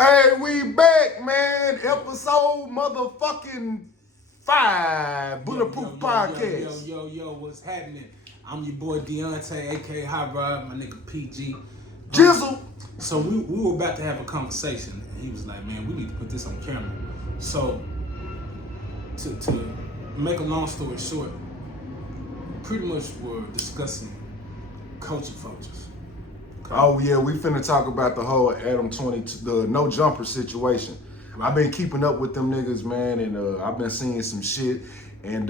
Hey, we back, man. Episode motherfucking 5, Bulletproof PodCast. Yo, what's happening? I'm your boy Deontay, aka Hot Rod, my nigga PG. Jizzle. So we were about to have a conversation, and he was like, man, we need to put this on camera. So, to make a long story short, pretty much we're discussing culture vultures. Okay? Oh, yeah, we finna talk about the whole Adam 20, the NoJumper situation. I've been keeping up with them niggas, man, and I've been seeing some shit, and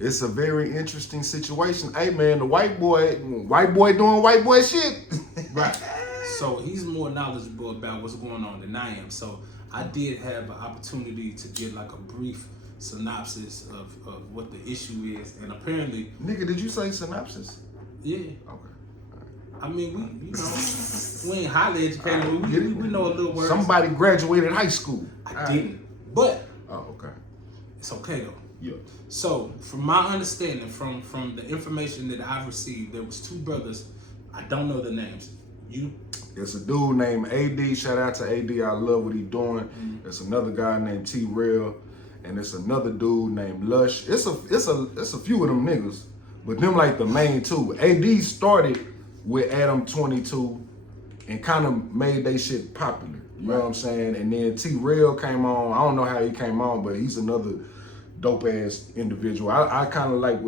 it's a very interesting situation. Hey, man, the white boy doing white boy shit. Right. So he's more knowledgeable about what's going on than I am. So I did have an opportunity to get like a brief synopsis of what the issue is, and apparently, Nigga, did you say synopsis? yeah. Okay. I mean, we ain't highly educated. We know a little words. Somebody graduated high school. I didn't, but Oh, okay. it's okay though. Yeah. So, from my understanding, from the information that I've received, there was two brothers. I don't know the names. You? It's a dude named AD. Shout out to AD. I love what he doing. Mm-hmm. There's another guy named T Real, and it's another dude named Lush. It's a few of them niggas, but them like the main two. AD started with Adam 22 and kind of made they shit popular. You know what I'm saying? And then T Real came on. I don't know how he came on, but he's another dope ass individual. I kind of like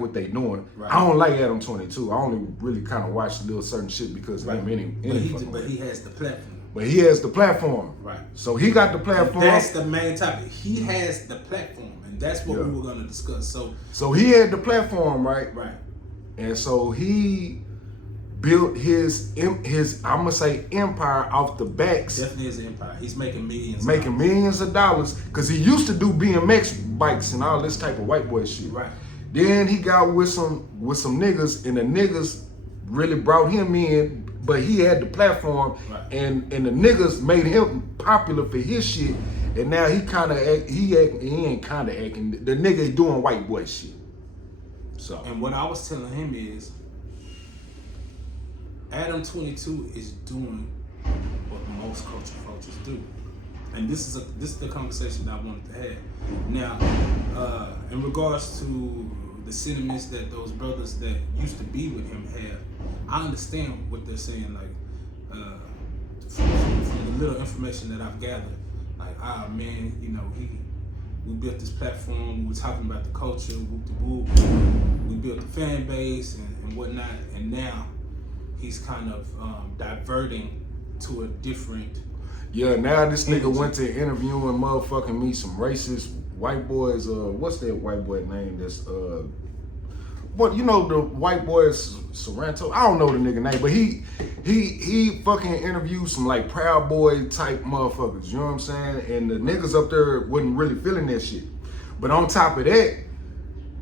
what they doing. Right. I don't like Adam 22. I only really kind of watch little certain shit because of him. But he has the platform. But he has the platform. Right. So he got the platform. That's the main topic. He has the platform, and that's what we were going to discuss. So he had the platform, right? Right. And so he built his I'm gonna say empire off the backs. Definitely is an empire. He's making millions. Millions of dollars because he used to do BMX bikes and all this type of white boy shit. Right. Then he got with some niggas, and the niggas really brought him in, but he had the platform, right. and the niggas made him popular for his shit, and now he ain't kinda acting. The nigga doing white boy shit. So. And what I was telling him is, Adam 22 is doing what most culture vultures do, and this is the conversation that I wanted to have. Now, in regards to the sentiments that those brothers that used to be with him have, I understand what they're saying. Like, from the little information that I've gathered, like, man, we built this platform. We were talking about the culture, whoop de whoop. We built the fan base and whatnot, and now he's kind of diverting to a different. Yeah, now this nigga went to interviewing motherfucking me some racist white boys. What's that white boy name? That's the white boys Sorrento. I don't know the nigga name, but he fucking interviewed some like Proud Boy type motherfuckers. You know what I'm saying? And the niggas up there wasn't really feeling that shit. But on top of that,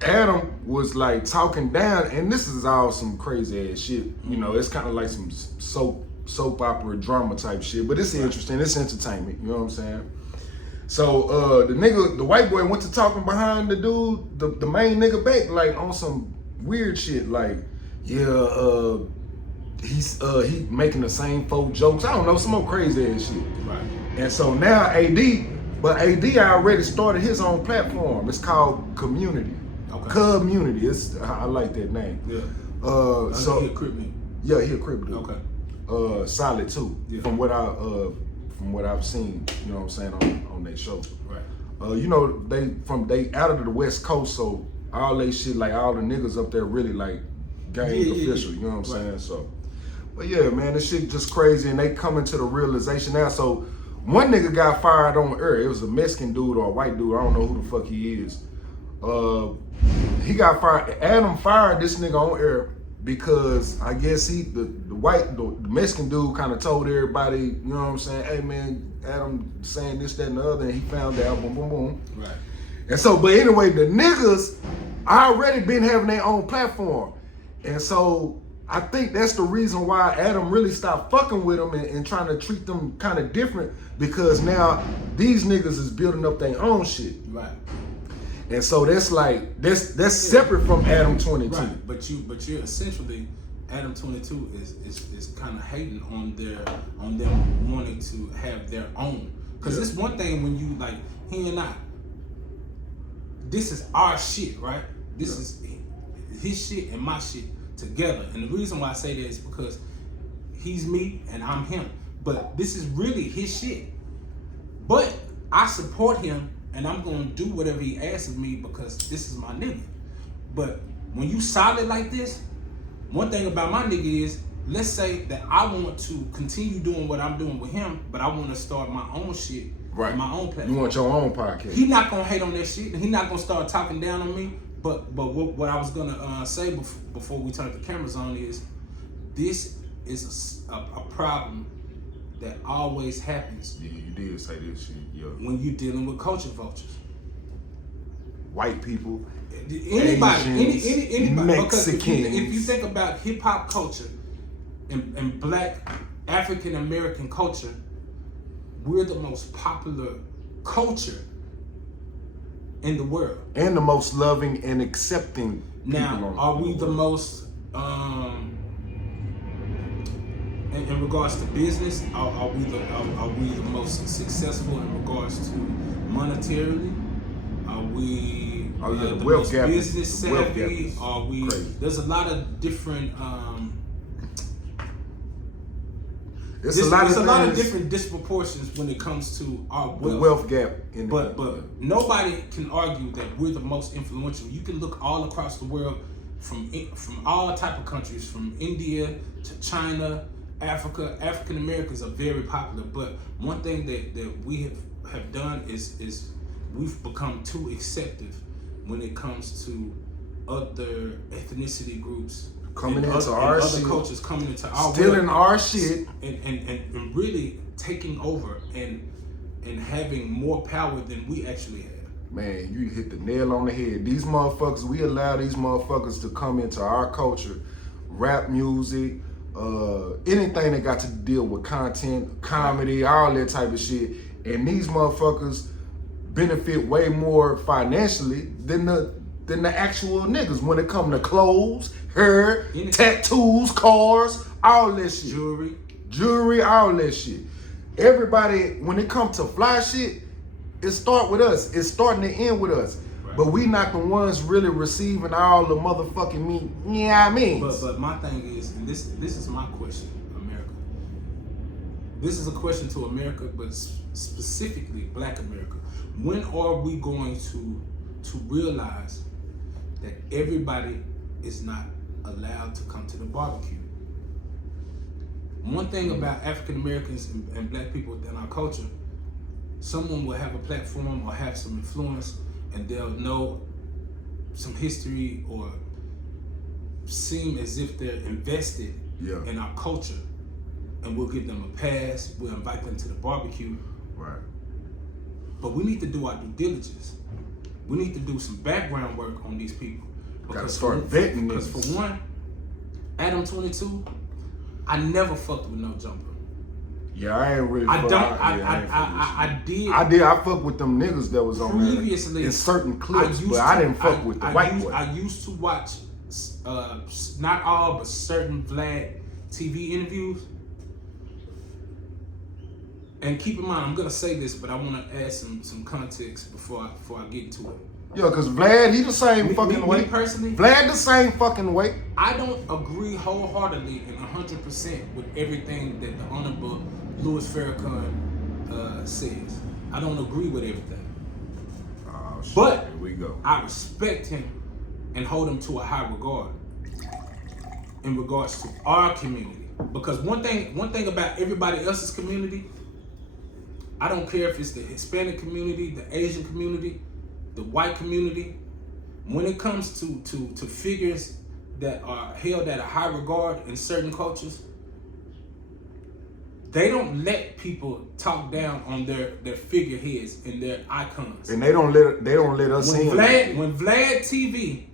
Adam was like talking down, and this is all some crazy ass shit. You know, it's kind of like some soap opera drama type shit, but it's interesting. It's entertainment. You know what I'm saying? So the white boy went to talking behind the dude, the main nigga back, like on some weird shit, like he's he making the same 4 jokes. I don't know, some more crazy ass shit. Right. And so now AD already started his own platform. It's called Community. Okay. Community. I like that name. Yeah. So he a crip nigga. Yeah, he a crip dude. Okay. Solid too. Yeah. From what I've seen, you know what I'm saying, on that show. Right. They out of the West Coast, so all they shit, like all the niggas up there really like gang official, you know what I'm saying? So, but yeah, man, this shit just crazy, and they coming to the realization now. So one nigga got fired on air. It was a Mexican dude or a white dude. I don't know who the fuck he is. He got fired. Adam fired this nigga on air because I guess the Mexican dude kind of told everybody, you know what I'm saying, hey man, Adam saying this, that, and the other, and he found out, boom, boom, boom. Right. And so, but anyway, the niggas already been having their own platform. And so I think that's the reason why Adam really stopped fucking with them and trying to treat them kind of different, because now these niggas is building up their own shit. Right. And so that's like that's separate from Adam 22. Right. But you're essentially, Adam 22 is kind of hating on them wanting going to have their own. Because it's one thing when you like he and I. This is our shit, right? This is his shit and my shit together. And the reason why I say that is because he's me and I'm him. But this is really his shit. But I support him and I'm gonna do whatever he asks of me because this is my nigga. But when you solid like this, one thing about my nigga is, let's say that I want to continue doing what I'm doing with him, but I want to start my own shit, right? My own platform. You want your own podcast. He not gonna hate on that shit. He not gonna start talking down on me. But what I was gonna say before we turn the cameras on is, this is a problem that always happens. Yeah, you did say this shit. Yeah. When you're dealing with culture vultures. White people. Anybody, Asians, anybody. Mexicans. Because if you think about hip hop culture and black African American culture, we're the most popular culture in the world. And the most loving and accepting. Now, are we the most, in regards to business, are we the most successful in regards to monetarily? Are we the most gap business savvy? Are we? Crazy. There's a lot of different. There's a lot of different disproportions when it comes to our wealth. The wealth gap. But nobody can argue that we're the most influential. You can look all across the world, from all type of countries, from India to China, Africa. African Americans are very popular. But one thing that we have done is we've become too acceptive when it comes to other ethnicity groups coming into our other shit, cultures coming into our stealing world, our shit, and really taking over and having more power than we actually have. Man, you hit the nail on the head. These motherfuckers, we allow these motherfuckers to come into our culture, rap music, anything that got to deal with content, comedy, all that type of shit. And these motherfuckers benefit way more financially than the actual niggas when it come to clothes, hair, tattoos, cars, all that shit. Jewelry, all that shit. Everybody, when it comes to fly shit, it start with us. It's starting to end with us. Right. But we not the ones really receiving all the motherfucking meat. Yeah, I mean. But my thing is, and this is my question, America. This is a question to America, but specifically Black America. When are we going to realize that everybody is not allowed to come to the barbecue? One thing about African Americans and Black people in our culture, someone will have a platform or have some influence and they'll know some history or seem as if they're invested in our culture, and we'll give them a pass, we'll invite them to the barbecue. Right. But we need to do our due diligence. We need to do some background work on these people. Gotta start vetting Because for one, Adam 22, I never fucked with NoJumper. Yeah, I ain't really. I did. I fucked with them niggas that was on previously in certain clips, but I didn't fuck with the white boy. I used to watch, not all, but certain Vlad TV interviews. And keep in mind, I'm gonna say this, but I want to add some context before I get into it. Yeah, cause Vlad, he the same fucking way. Me personally, Vlad the same fucking way. I don't agree wholeheartedly and 100% with everything that the Honorable Louis Farrakhan says. I don't agree with everything. Oh shit! But here we go. I respect him and hold him to a high regard in regards to our community. Because one thing about everybody else's community, I don't care if it's the Hispanic community, the Asian community, the white community. When it comes to figures that are held at a high regard in certain cultures, they don't let people talk down on their figureheads and their icons. And they don't let us in. When Vlad TV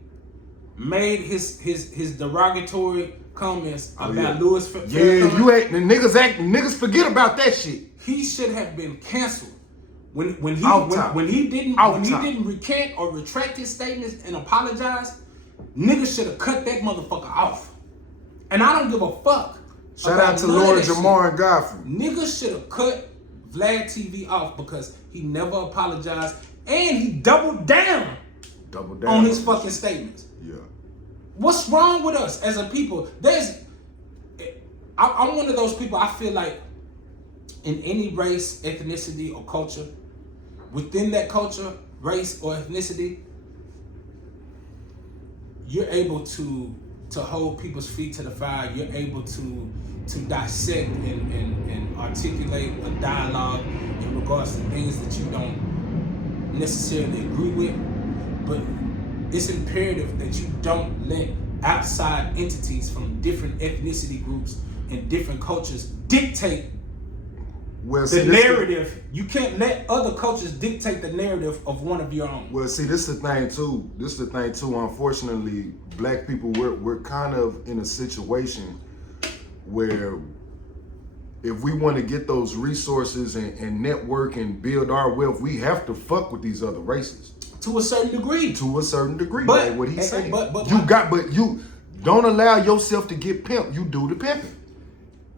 made his derogatory comments about Louis Farrakhan, niggas forget about that shit. He should have been canceled. When he didn't recant or retract his statements and apologize, niggas should have cut that motherfucker off. And I don't give a fuck. Shout out to Lord Jamar and Godfrey. Niggas should have cut Vlad TV off because he never apologized and he doubled down on his fucking statements. Yeah. What's wrong with us as a people? I'm one of those people, I feel like in any race, ethnicity, or culture, within that culture, race, or ethnicity, you're able to hold people's feet to the fire. You're able to dissect and articulate a dialogue in regards to things that you don't necessarily agree with. But it's imperative that you don't let outside entities from different ethnicity groups and different cultures dictate the narrative. You can't let other cultures dictate the narrative of one of your own. Well, see, this is the thing too. Unfortunately, black people, we're kind of in a situation where if we want to get those resources and network and build our wealth, we have to fuck with these other races. To a certain degree. But like what he's saying. But you don't allow yourself to get pimped. You do the pimping.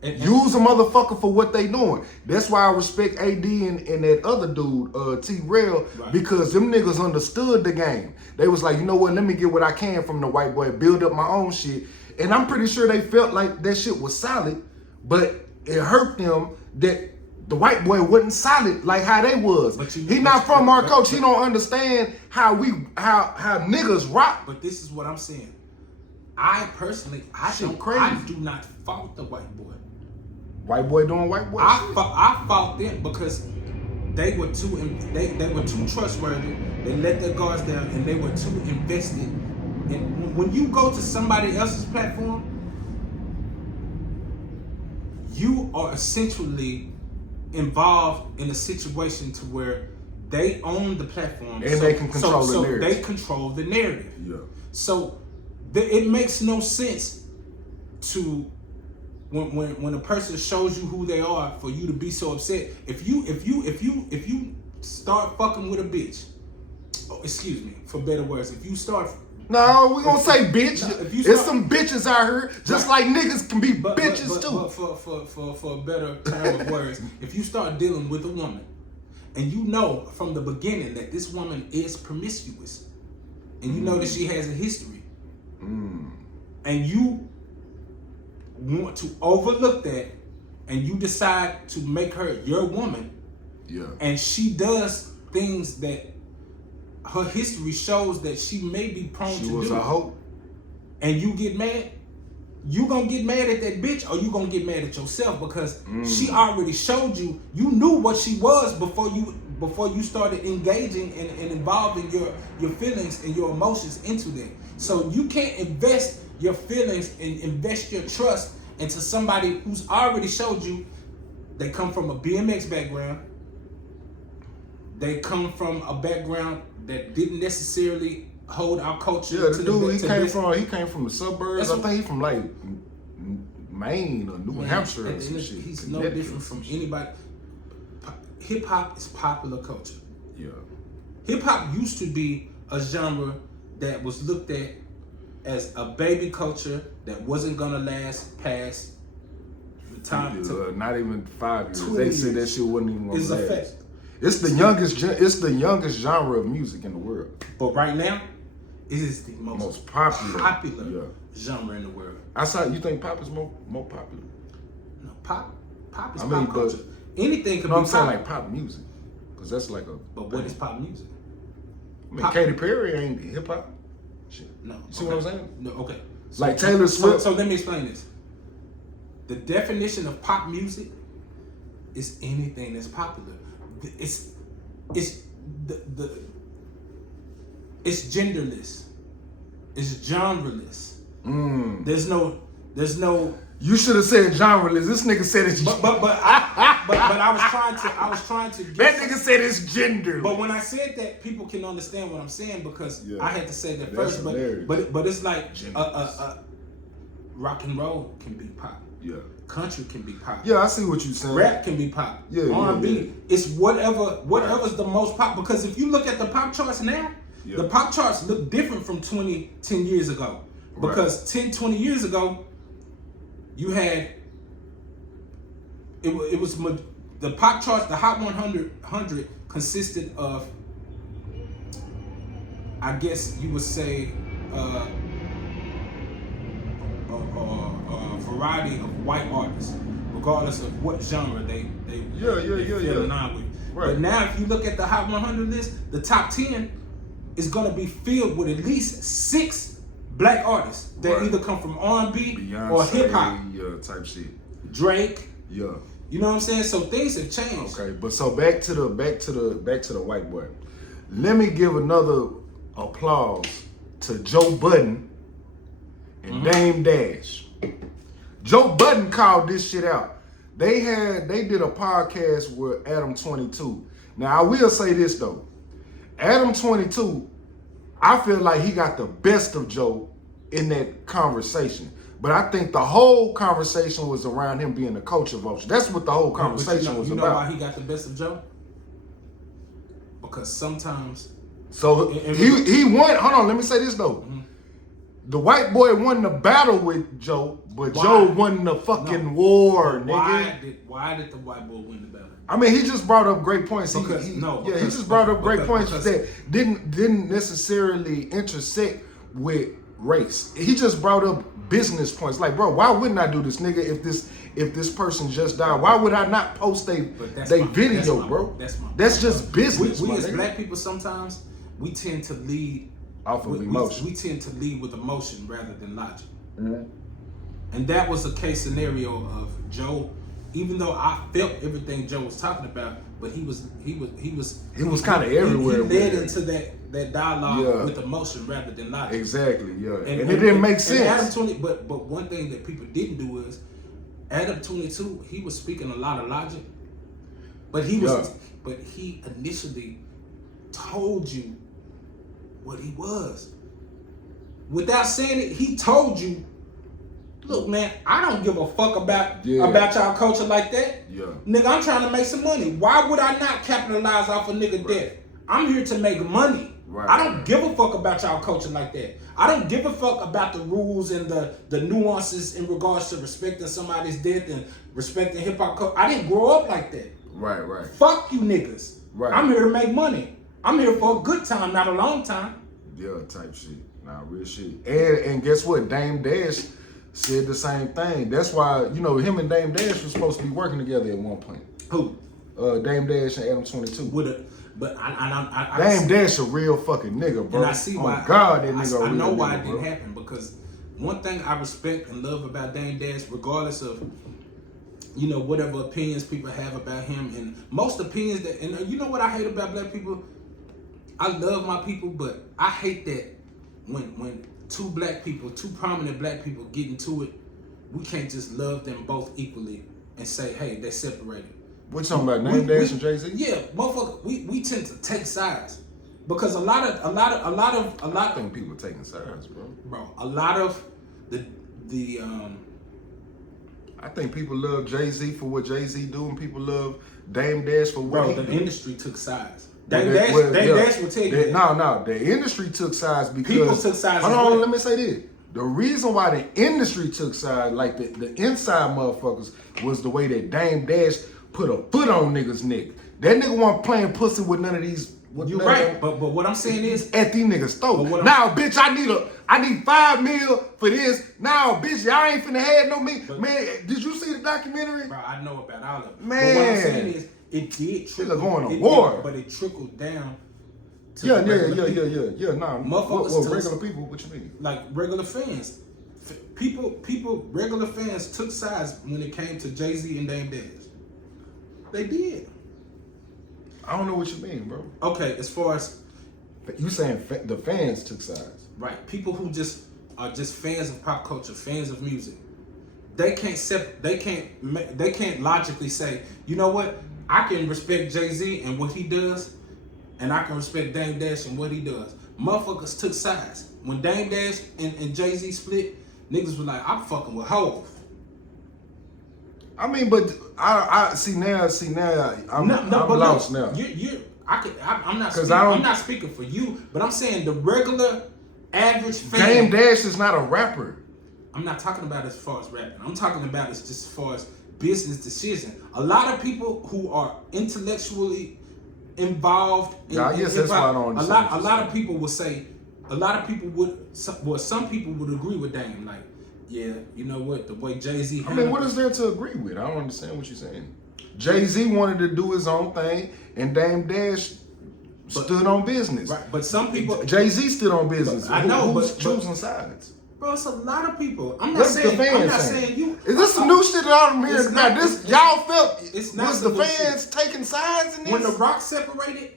Use a motherfucker for what they doing. That's why I respect AD and that other dude, T-Rail, right. Because them niggas understood the game. They was like, you know what, let me get what I can from the white boy, build up my own shit. And I'm pretty sure they felt like that shit was solid, but it hurt them that the white boy wasn't solid like how they was. He not from our culture. He don't understand how niggas rock. But this is what I'm saying. I personally, I do not fault the white boy. White boy doing white boy shit. I fault them because they were too trustworthy. They let their guards down and they were too invested. And when you go to somebody else's platform, you are essentially involved in a situation to where they own the platform and they can control the narrative. They control the narrative. Yeah. So it makes no sense to when a person shows you who they are for you to be so upset. If you start fucking with a bitch, excuse me for better words, if you start. No, we gonna say bitch. There's some bitches out here, just like niggas can be bitches too. But for a better term of words, if you start dealing with a woman, and you know from the beginning that this woman is promiscuous, and you know that she has a history, and you want to overlook that, and you decide to make her your woman, and she does things that her history shows that she may be prone to do. She was a hoe. And you get mad, you gonna get mad at that bitch or you gonna get mad at yourself because she already showed you, you knew what she was before you started engaging and involving your feelings and your emotions into that. So you can't invest your feelings and invest your trust into somebody who's already showed you they come from a BMX background. They come from a background that didn't necessarily hold our culture. Yeah, the dude he came from the suburbs. I think he's from like Maine or New Hampshire or some shit. He's no different from anybody. Hip hop is popular culture. Yeah. Hip hop used to be a genre that was looked at as a baby culture that wasn't gonna last past the time. Not even 5 years. They said that shit wasn't even gonna last. It's a fact. It's the youngest genre of music in the world. But right now, it is the most popular genre in the world. You think pop is more popular? No, pop is pop culture. Anything can be pop. I'm saying like pop music, because that's like a. But what is pop music? I mean, Katy Perry ain't hip hop. Shit. No. See what I'm saying? No. Okay. Like Taylor Swift. So let me explain this. The definition of pop music is anything that's popular. It's genderless. It's genreless. There's no. You should have said genreless. This nigga said it's. But I was trying to. That nigga said it's gender. But when I said that, people can understand what I'm saying because I had to say that That's first. hilarious. But it's like rock and roll can be pop. Yeah. Country can be pop. Yeah, I see what you're saying. Rap can be pop. Yeah, R&B. Yeah. It's whatever's the most pop. Because if you look at the pop charts now, the pop charts look different from 10 years ago. Because 10, 20 years ago, you had it was the pop charts. The Hot 100 consisted of, I guess you would say, a variety of white artists, regardless of what genre they fell in line with. Right. But now, if you look at the Hot 100 list, the top 10 is going to be filled with at least 6 black artists that either come from R&B Beyonce, or hip hop. Type shit. Drake. Yeah. You know what I'm saying? So things have changed. Okay, but so back to the white boy. Let me give another applause to Joe Budden and Dame Dash. Joe Budden called this shit out. They did a podcast with Adam 22. Now I will say this though. Adam 22, I feel like he got the best of Joe in that conversation. But I think the whole conversation was around him being the coach of Vulture. That's what the whole conversation was about. You know why he got the best of Joe? Because sometimes... So he won. Hold on, let me say this though. The white boy won the battle with Joe, but Joe won the fucking war, nigga. Why did the white boy win the battle? I mean, he just brought up great points. He just brought up great points that didn't necessarily intersect with race. He just brought up business points. Like, bro, why wouldn't I do this, nigga? If this person just died, why would I not post they video, bro? That's just business. We as black people sometimes we tend to lead off of emotion. We tend to lead with emotion rather than logic. And that was a case scenario of Joe. Even though I felt everything Joe was talking about, but he was kind of everywhere. He led into that dialogue with emotion rather than logic. Exactly, yeah. And it didn't make sense. Adam 20, but one thing that people didn't do is Adam 22. He was speaking a lot of logic, but he initially told you what he was. Without saying it, he told you, look, man, I don't give a fuck about y'all culture like that. Yeah. Nigga, I'm trying to make some money. Why would I not capitalize off a nigga death? I'm here to make money. Right. I don't give a fuck about y'all culture like that. I don't give a fuck about the rules and the nuances in regards to respecting somebody's death and respecting hip hop culture. I didn't grow up like that. Right. Fuck you niggas. Right. I'm here to make money. I'm here for a good time, not a long time. Yeah, type shit. Nah, real shit. And guess what? Dame Dash said the same thing. That's why, him and Dame Dash were supposed to be working together at one point. Who? Dame Dash and Adam 22. Dame Dash a real fucking nigga, bro. And I see why. Oh God, that nigga. I know why it didn't happen, because one thing I respect and love about Dame Dash, regardless of whatever opinions people have about him, and most opinions and you know what I hate about black people? I love my people, but I hate that when two prominent black people get into it, we can't just love them both equally and say, hey, they're separated. What you talking about, Dame Dash and Jay-Z? Yeah, motherfucker, we tend to take sides because a lot of. I think people taking sides, bro. Bro, a lot of the I think people love Jay-Z for what Jay-Z do, and people love Dame Dash for what he do. The industry took sides. Dame Dash will tell you that. No, the industry took sides because people took sides. Hold on, let me say this. The reason why the industry took sides, like the inside motherfuckers, was the way that Dame Dash put a foot on niggas' neck. That nigga wasn't playing pussy with none of these. You're right, but what I'm saying is at these niggas' throat. Now, bitch, I need $5 million for this. Now, bitch, y'all ain't finna have no me. Man, did you see the documentary? Bro, I know about all of it. Man, but what I'm saying is, it did trickle. Going to war, but it trickled down. To yeah. Nah, motherfuckers, regular people. What you mean? Like regular fans. Regular fans took sides when it came to Jay-Z and Dame Dash. They did. I don't know what you mean, bro. Okay, as far as you saying, the fans took sides, right? People who just are just fans of pop culture, fans of music. They can't logically say, you know what? I can respect Jay-Z and what he does, and I can respect Dame Dash and what he does. Motherfuckers took sides. When Dame Dash and Jay-Z split, niggas were like, I'm fucking with Hov. I mean, but I see now. I'm lost now. I'm not speaking for you, but I'm saying the regular, average fan. Dame Dash is not a rapper. I'm not talking about as far as rapping. I'm talking about as just as far as business decision. A lot of people who are intellectually involved. I guess that's why I don't understand. A lot of people will say, some people would agree with Dame. Like, yeah, you know what? The way Jay-Z. I mean, what is there to agree with? I don't understand what you're saying. Jay-Z wanted to do his own thing, and Dame Dash stood on business. Right, but some people. Jay-Z stood on business. I know, who's choosing sides? Bro, it's a lot of people. I'm not What's saying. the fans I'm not saying? saying you. Is this some new shit that I'm hearing about? This y'all felt? It's not was the new fans shit. taking sides in this? When the Rock separated,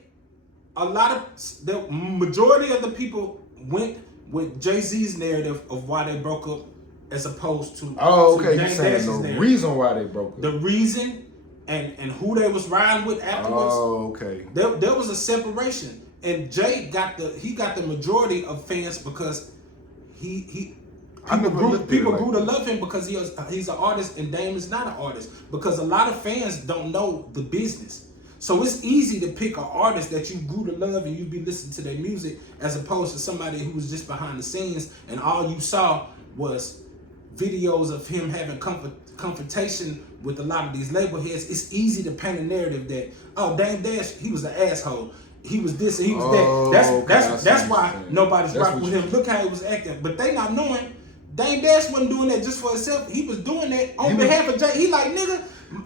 the majority of the people went with Jay-Z's narrative of why they broke up, as opposed to okay, to you're saying the narrative. reason why they broke up. The reason and who they was riding with afterwards. Oh, okay. There was a separation, and Jay got the majority of fans because people grew to love him because he's an artist and Dame is not an artist, because a lot of fans don't know the business. So it's easy to pick an artist that you grew to love and you be listening to their music, as opposed to somebody who was just behind the scenes and all you saw was videos of him having confrontation with a lot of these label heads. It's easy to paint a narrative that, oh, Dame Dash, he was an asshole. He was this and he was that. That's why nobody's rocking with him. Look how he was acting. But they not knowing Dame Dash wasn't doing that just for himself. He was doing that on behalf of Jay. He like, nigga,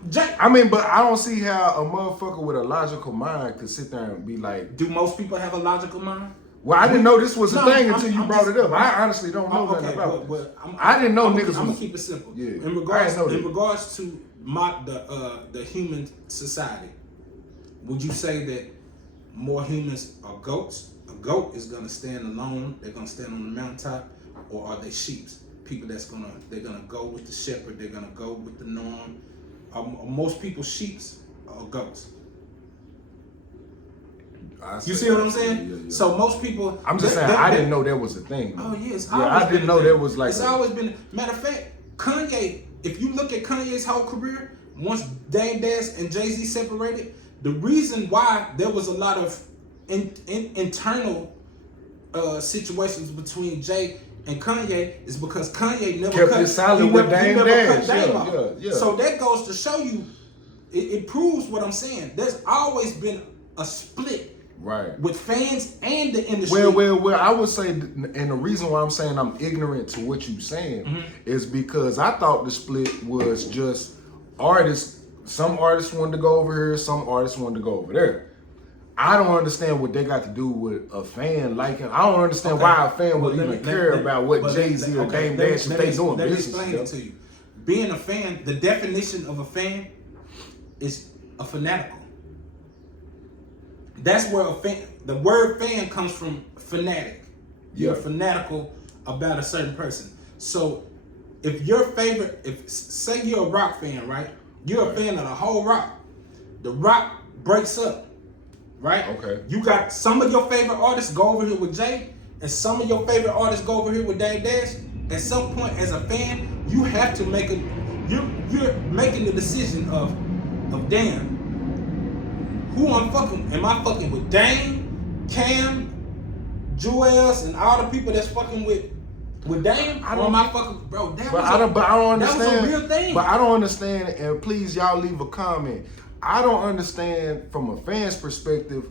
Jay. I mean, but I don't see how a motherfucker with a logical mind could sit there and be like. Do most people have a logical mind? Well, I didn't know this was a thing until you brought it up. I honestly don't know nothing about it. I didn't know niggas. I'm gonna keep it simple. Yeah. In regards to the human society, would you say that more humans are goats? A goat is gonna stand alone. They're gonna stand on the mountaintop, or are they sheeps? People they're gonna go with the shepherd. They're gonna go with the norm. Are most people sheeps or goats? You see what I'm saying? Yeah. So most people. I'm just saying I didn't know there was a thing. Oh yes, I didn't know there was like. It's always been. Matter of fact, Kanye. If you look at Kanye's whole career, once Dame Dash and Jay-Z separated, the reason why there was a lot of internal situations between Jay and Kanye is because Kanye never kept it solid with Dame Dash. Yeah. So that goes to show you, it proves what I'm saying. There's always been a split. Right. With fans and the industry. Well, I would say, and the reason why I'm saying I'm ignorant to what you're saying is because I thought the split was just artists. Some artists wanted to go over here, some artists wanted to go over there. I don't understand what they got to do with a fan liking. I don't understand why a fan would even care about what Jay-Z or Dame Dash if they doing business. Let me explain it to you. Being a fan, the definition of a fan is a fanatical. That's where the word fan comes from, fanatic. You're fanatical about a certain person. So if your favorite, say you're a rock fan, right? You're a fan of the whole rock. The rock breaks up, right? Okay. You got some of your favorite artists go over here with Jay, and some of your favorite artists go over here with Dame Dash. At some point, as a fan, you have to make you're making the decision of damn. Who I'm fucking? Am I fucking with Dame, Cam, Juelz, and all the people that's fucking with Dame? Or am I fucking, bro? I don't understand. That was a real thing. But I don't understand, and please, y'all leave a comment. I don't understand from a fan's perspective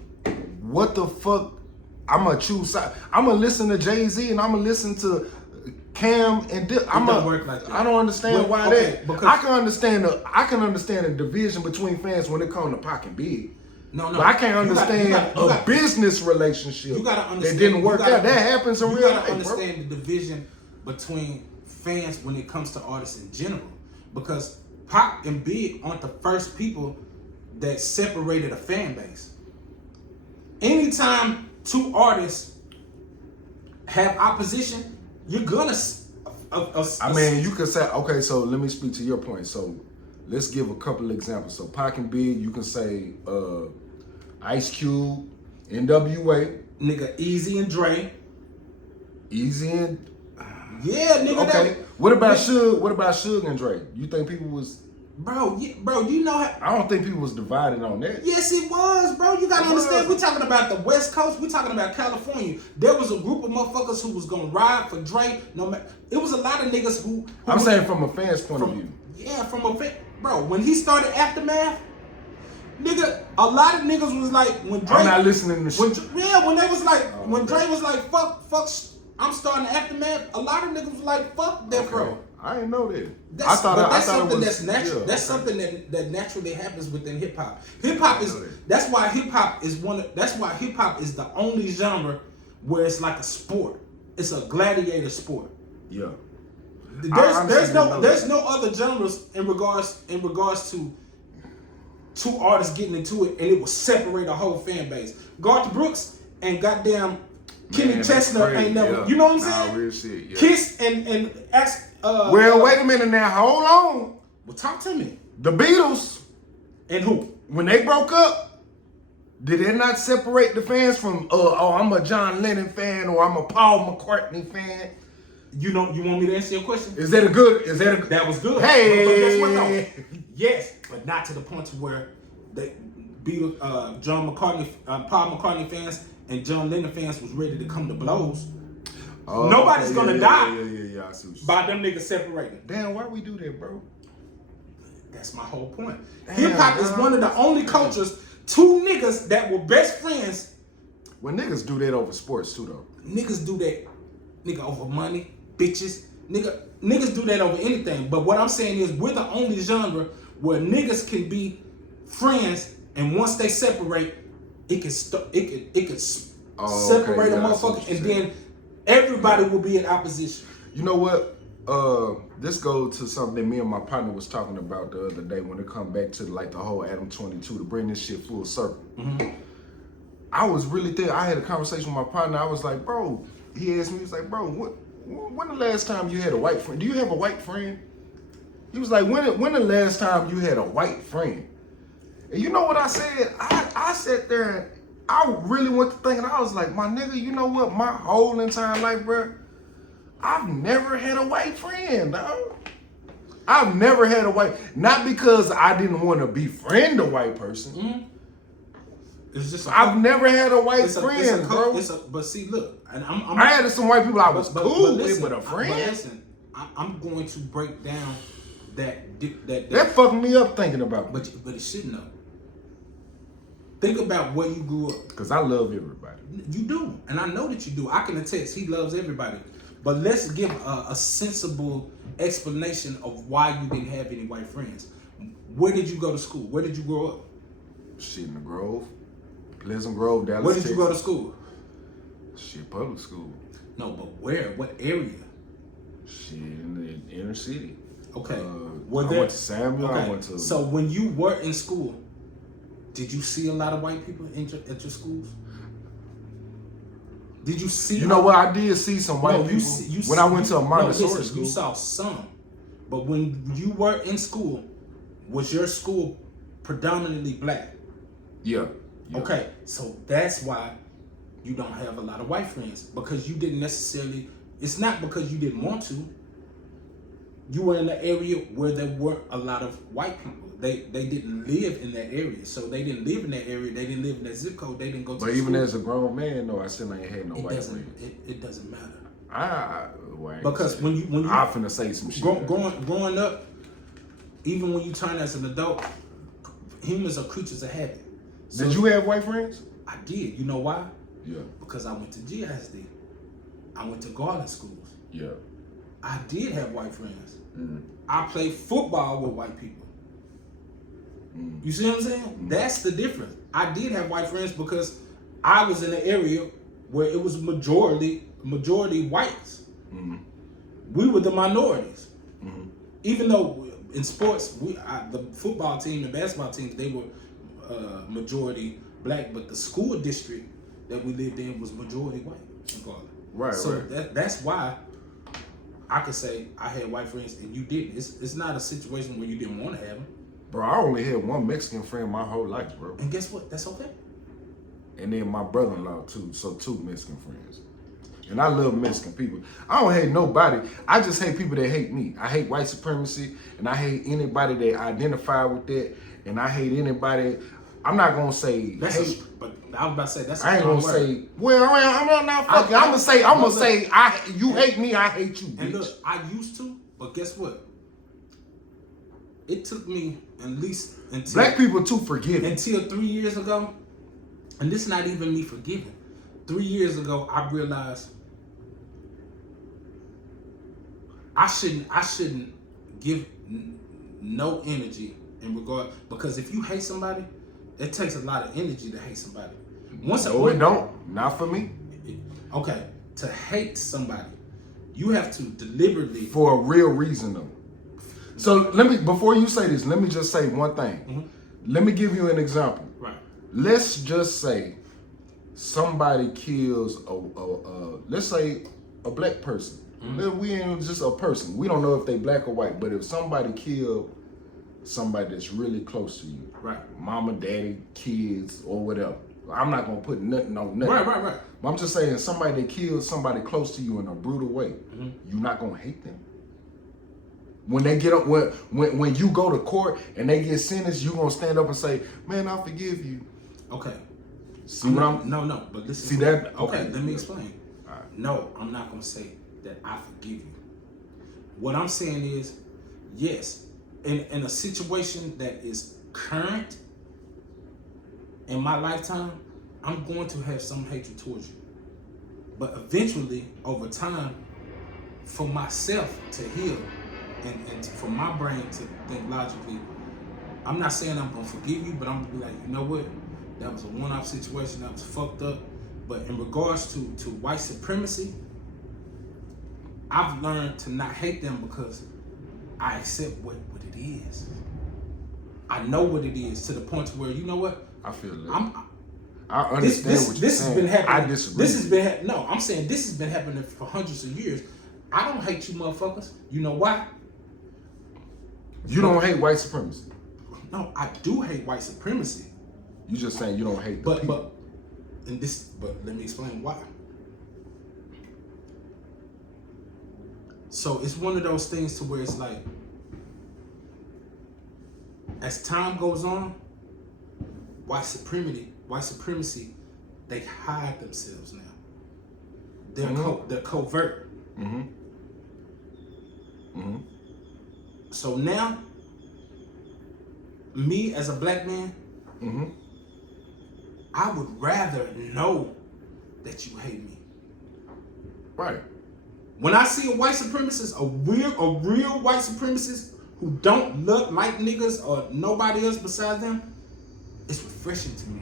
what the fuck I'm gonna choose. I'm gonna listen to Jay-Z and I'm gonna listen to Cam and work like that. I don't understand why that. Because I can understand the division between fans when it comes to Pac and Big. No. But I can't understand a business relationship that didn't work out. That happens in real life. You gotta understand the division between fans when it comes to artists in general. Because Pac and Big aren't the first people that separated a fan base. Anytime two artists have opposition, you're gonna. I mean, you could say, okay, so let me speak to your point. So let's give a couple examples. So Pac and Big, you can say Ice Cube, NWA. Nigga, Easy and Dre. Easy and... Yeah, nigga. Okay. What about Suge and Dre? You think people was... Bro, you know how... I don't think people was divided on that. Yes, it was, bro. You gotta understand, we're talking about the West Coast. We're talking about California. There was a group of motherfuckers who was gonna ride for Dre. No matter, it was a lot of niggas who I'm saying from a fan's point of view. Yeah, from a fan. bro, when he started Aftermath, nigga, a lot of niggas was like, when Drake, I'm not listening to shit. when they was like, when Drake was like, fuck, I'm starting Aftermath, a lot of niggas was like, fuck Death Row. I didn't know that. That's something that's natural. That's something that naturally happens within hip hop. Hip hop is that's why hip hop is the only genre where it's like a sport. It's a gladiator sport. Yeah. There's no other genres in regards to two artists getting into it and it will separate a whole fan base. Garth Brooks and goddamn Kenny Chesney ain't never. You know what I'm saying? Real shit, yeah. Kiss and well, wait a minute now. Hold on. Well, talk to me. The Beatles And who? when they broke up, did they not separate the fans from? I'm a John Lennon fan or I'm a Paul McCartney fan. You want me to answer your question? That was good. Hey. But guess what though? Yes, but not to the point to where the Beatles, Paul McCartney fans and John Lennon fans was ready to come to blows. Nobody's gonna die I see what you're by them niggas separating. Damn, why we do that, bro? That's my whole point. Hip hop is one of the only cultures, two niggas that were best friends. Well, niggas do that over sports too, though. Niggas do that, nigga, over money, bitches. Niggas do that over anything. But what I'm saying is we're the only genre where niggas can be friends, and once they separate, it can separate a motherfucker, and then everybody will be in opposition. You know what? This goes to something that me and my partner was talking about the other day when it come back to like the whole Adam 22 to bring this shit full circle. Mm-hmm. I was really there. I had a conversation with my partner. I was like, bro, he asked me, he was like, bro, when the last time you had a white friend? Do you have a white friend? He was like, when the last time you had a white friend? And you know what I said? I sat there and I really went to thinking, I was like, my nigga, you know what? My whole entire life, bro, I've never had a white friend, dog. I've never had a white, not because I didn't want to befriend a white person. Mm-hmm. It's just I've never had a white friend, bro. But see, look, and I had some white people I was cool with, but a friend. But listen, I'm going to break down that fucked me up thinking about it. But it shouldn't have. Think about where you grew up. Because I love everybody. You do, and I know that you do. I can attest. He loves everybody. But let's give a sensible explanation of why you didn't have any white friends. Where did you go to school? Where did you grow up? Shit, in the Grove. Pleasant Grove, Dallas, Where did you go to school? Shit, public school. No, but where? What area? Shit, in the inner city. Okay. I went to Samuel. Okay. I went to... So when you were in school, did you see a lot of white people at your schools? Did you see? You know what? I did see some white people when I went to a Montessori school. You saw some, but when you were in school, was your school predominantly black? Yeah. Okay, so that's why you don't have a lot of white friends, because you didn't necessarily. It's not because you didn't want to. You were in an area where there weren't a lot of white people. They didn't live in that area, so they didn't live in that area. They didn't live in that zip code. They didn't go to. But even as a grown man, though, I still ain't had no white friends. It doesn't matter. Because when you I'm finna say some shit. Growing up, even when you turn as an adult, humans are creatures of habit. So, did you have white friends? I did. You know why? Yeah. Because I went to GISD. I went to Garland schools. Yeah. I did have white friends. Mm-hmm. I played football with white people. Mm-hmm. You see what I'm saying? Mm-hmm. That's the difference. I did have white friends because I was in an area where it was majority whites. Mm-hmm. We were the minorities. Mm-hmm. Even though in sports, the football team and basketball teams, they were majority black, but the school district that we lived in was majority white. Right. So right. That's why I could say I had white friends and you didn't. It's not a situation where you didn't want to have them. Bro, I only had one Mexican friend my whole life, bro. And guess what? That's okay. And then my brother-in-law too, so 2 Mexican friends. And I love Mexican people. I don't hate nobody. I just hate people that hate me. I hate white supremacy, and I hate anybody that identify with that, and I hate anybody. I'm not gonna say hate. But I was about to say that's. I ain't gonna say. Well, I'm not. Fuck it. I'm gonna say. You hate me. I hate you, bitch. And look, I used to, but guess what? it took me at least until Black people too forgiving. until 3 years ago, and this is not even me forgiving. 3 years ago, I realized I shouldn't give no energy in regard, because if you hate somebody, it takes a lot of energy to hate somebody. It don't. Not for me. Okay, to hate somebody, you have to deliberately, For a real reason though. So before you say this, let me just say one thing. Mm-hmm. Let me give you an example. right? Let's just say somebody kills let's say a black person. Mm-hmm. We ain't just a person. We don't know if they black or white, but if somebody killed somebody that's really close to you, Right. mama, daddy, kids, or whatever. I'm not gonna put nothing on nothing. Right. But I'm just saying, somebody that killed somebody close to you in a brutal way, you're not gonna hate them. When they get up, when you go to court and they get sentenced, you gonna stand up and say, "Man, I forgive you." Okay. See what I'm? No, but listen. See that? Okay, let me explain. All right. No, I'm not gonna say that I forgive you. What I'm saying is, yes, in a situation that is current in my lifetime, I'm going to have some hatred towards you. But eventually, over time, for myself to heal and for my brain to think logically, I'm not saying I'm gonna forgive you, but I'm gonna be like, you know what? That was a one-off situation, that was fucked up. But in regards to white supremacy, I've learned to not hate them because I accept what it is. I know what it is, to the point to where, you know what? I feel that. I understand what you're saying. This has been happening. I disagree. This has been no. I'm saying this has been happening for hundreds of years. I don't hate you, motherfuckers. You know why? You don't hate white supremacy. No, I do hate white supremacy. You just saying you don't hate the people. But let me explain why. So it's one of those things to where it's like, as time goes on, white supremacy, they hide themselves now. They're covert. Mm-hmm. Mm-hmm. So now, me as a black man, Mm-hmm. I would rather know that you hate me. Right. When I see a white supremacist, a real white supremacist who don't look like niggas or nobody else besides them, it's refreshing to me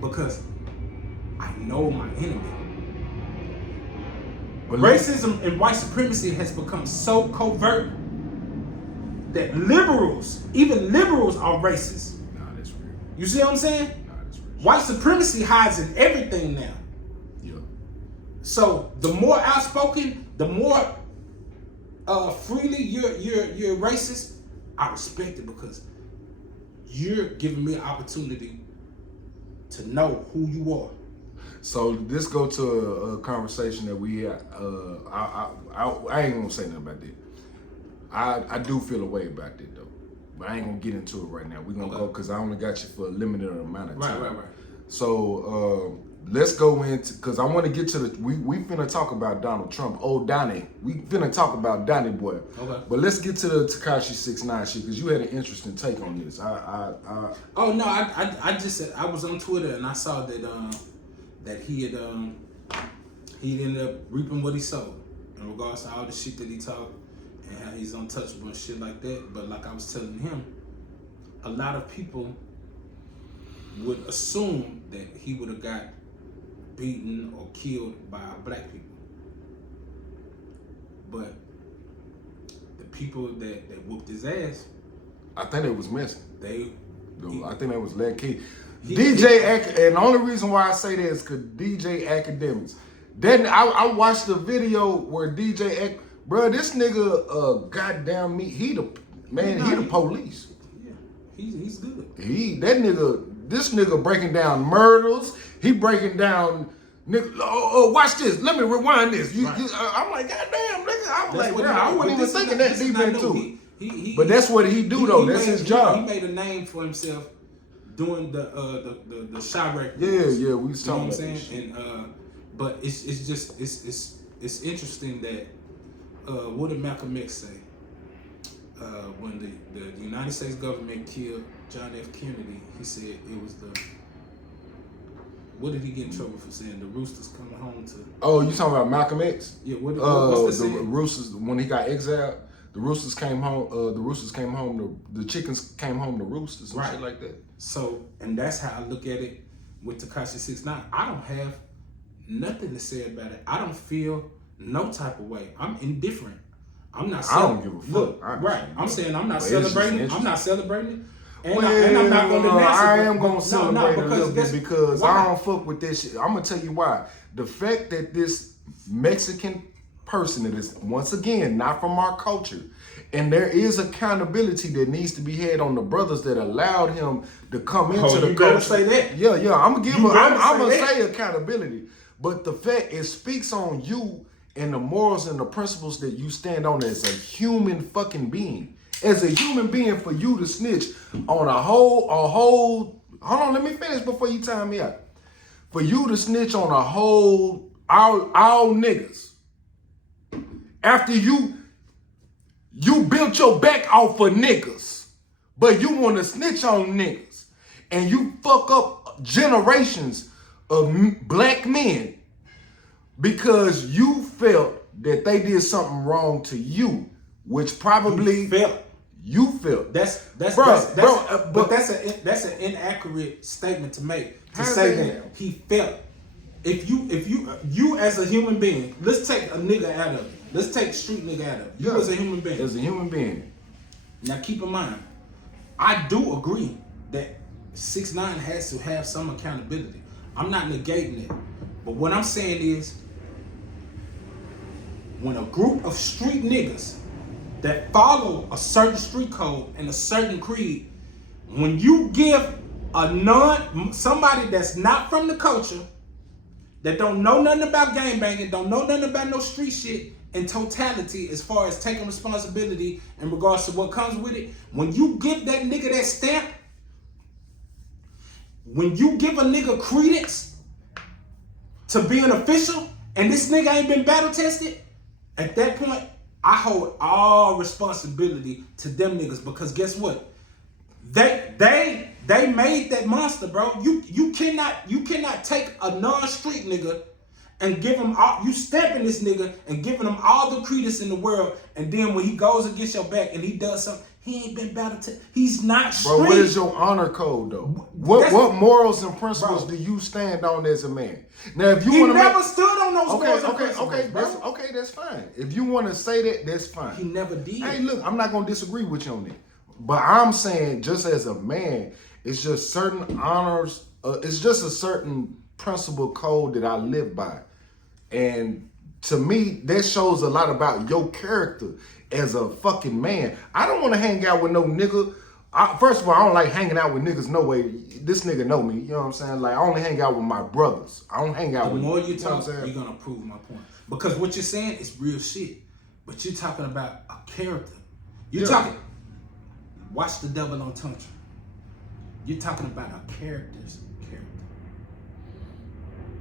because I know my enemy. But racism and white supremacy has become so covert that even liberals are racist. Nah, that's real. You see what I'm saying? Nah, that's real. White supremacy hides in everything now. Yeah. So the more outspoken, the more freely you're racist, I respect it because you're giving me an opportunity to know who you are. So this go to a conversation that we had. I ain't gonna say nothing about that. I do feel a way about that though, but I ain't gonna get into it right now. We're gonna go because I only got you for a limited amount of time. Right. So let's go into, because I want to get to we finna talk about Donald Trump. Oh, Donnie, we finna talk about Donnie boy. Okay. But let's get to the Tekashi 6ix9ine shit because you had an interesting take on this. Oh no, I just said I was on Twitter and I saw that he ended up reaping what he sowed in regards to all the shit that he talked and how he's untouchable and shit like that. But like I was telling him, a lot of people would assume that he would have got beaten or killed by black people. But the people that whooped his ass, I think it was missing. I think that was Led Key. And the only reason why I say that is because DJ Academics. Then I watched the video where bro, this nigga, goddamn me, he the police. Yeah, he's good. This nigga breaking down murders. He breaking down, nigga. Oh, watch this. Let me rewind this. I'm like, goddamn, nigga. I'm like, bro, I wasn't even thinking that deep into it. But that's what he do though. That's his job. He made a name for himself doing the Chirac. Yeah, we was talking about this shit. And but it's interesting that what did Malcolm X say? when the United States government killed John F. Kennedy, he said it was the. What did he get in trouble for saying? The roosters coming home to. Oh, you talking about Malcolm X? Yeah. What's the roosters when he got exiled? The roosters came home. The roosters came home. The chickens came home to roost or some shit like that. So, and that's how I look at it with Tekashi 6ix9ine. I don't have nothing to say about it. I don't feel no type of way. I'm indifferent. I'm not. I don't give a fuck. Look, I'm saying I'm not Well, celebrating it. I'm not celebrating it. And, Well, and I'm not going to denounce it. I am going to celebrate a little bit because why? I don't fuck with this shit. I'm going to tell you why. The fact that this Mexican person that is, once again, not from our culture, and there is accountability that needs to be had on the brothers that allowed him to come into the you culture. better say that. Yeah, I'm going to give I'm going to that. say accountability. But the fact, it speaks on you and the morals and the principles that you stand on as a human fucking being. As a human being, for you to snitch on a whole, hold on, let me finish before you time me out. For you to snitch on a whole, all niggas. After you built your back off for niggas, but you want to snitch on niggas. And you fuck up generations of black men because you felt that they did something wrong to you, which probably you felt. That's an inaccurate statement to make. To say that he felt. If you as a human being, let's take a nigga out of it. Let's take street nigga out of it. You as a human being. As a human being. Now keep in mind, I do agree that 6ix9ine has to have some accountability. I'm not negating it. But what I'm saying is, when a group of street niggas that follow a certain street code and a certain creed, when you give somebody that's not from the culture, that don't know nothing about gangbanging, don't know nothing about no street shit in totality as far as taking responsibility in regards to what comes with it, when you give that nigga that stamp, when you give a nigga credence to be an official and this nigga ain't been battle tested, at that point, I hold all responsibility to them niggas because guess what? They made that monster, bro. You cannot take a non-street nigga and give him all, you stamping this nigga and giving him all the credence in the world, and then when he goes against your back and he does something, he ain't been battle tested. He's not street. Bro, what is your honor code though? What morals and principles do you stand on as a man? Now, if you want to never stood on those morals and principles, okay, that's fine. If you want to say that, that's fine. He never did. Hey, look, I'm not gonna disagree with you on that, but I'm saying just as a man, it's just certain honors. It's just a certain principle code that I live by, and to me, that shows a lot about your character as a fucking man. I don't want to hang out with no nigga. First of all, I don't like hanging out with niggas. No way. This nigga know me. You know what I'm saying? Like, I only hang out with my brothers. I don't hang out with. The more you talk, you're gonna prove my point. Because what you're saying is real shit. But you're talking about a character. You're talking. Watch The Double Entendre. You're talking about a character's character.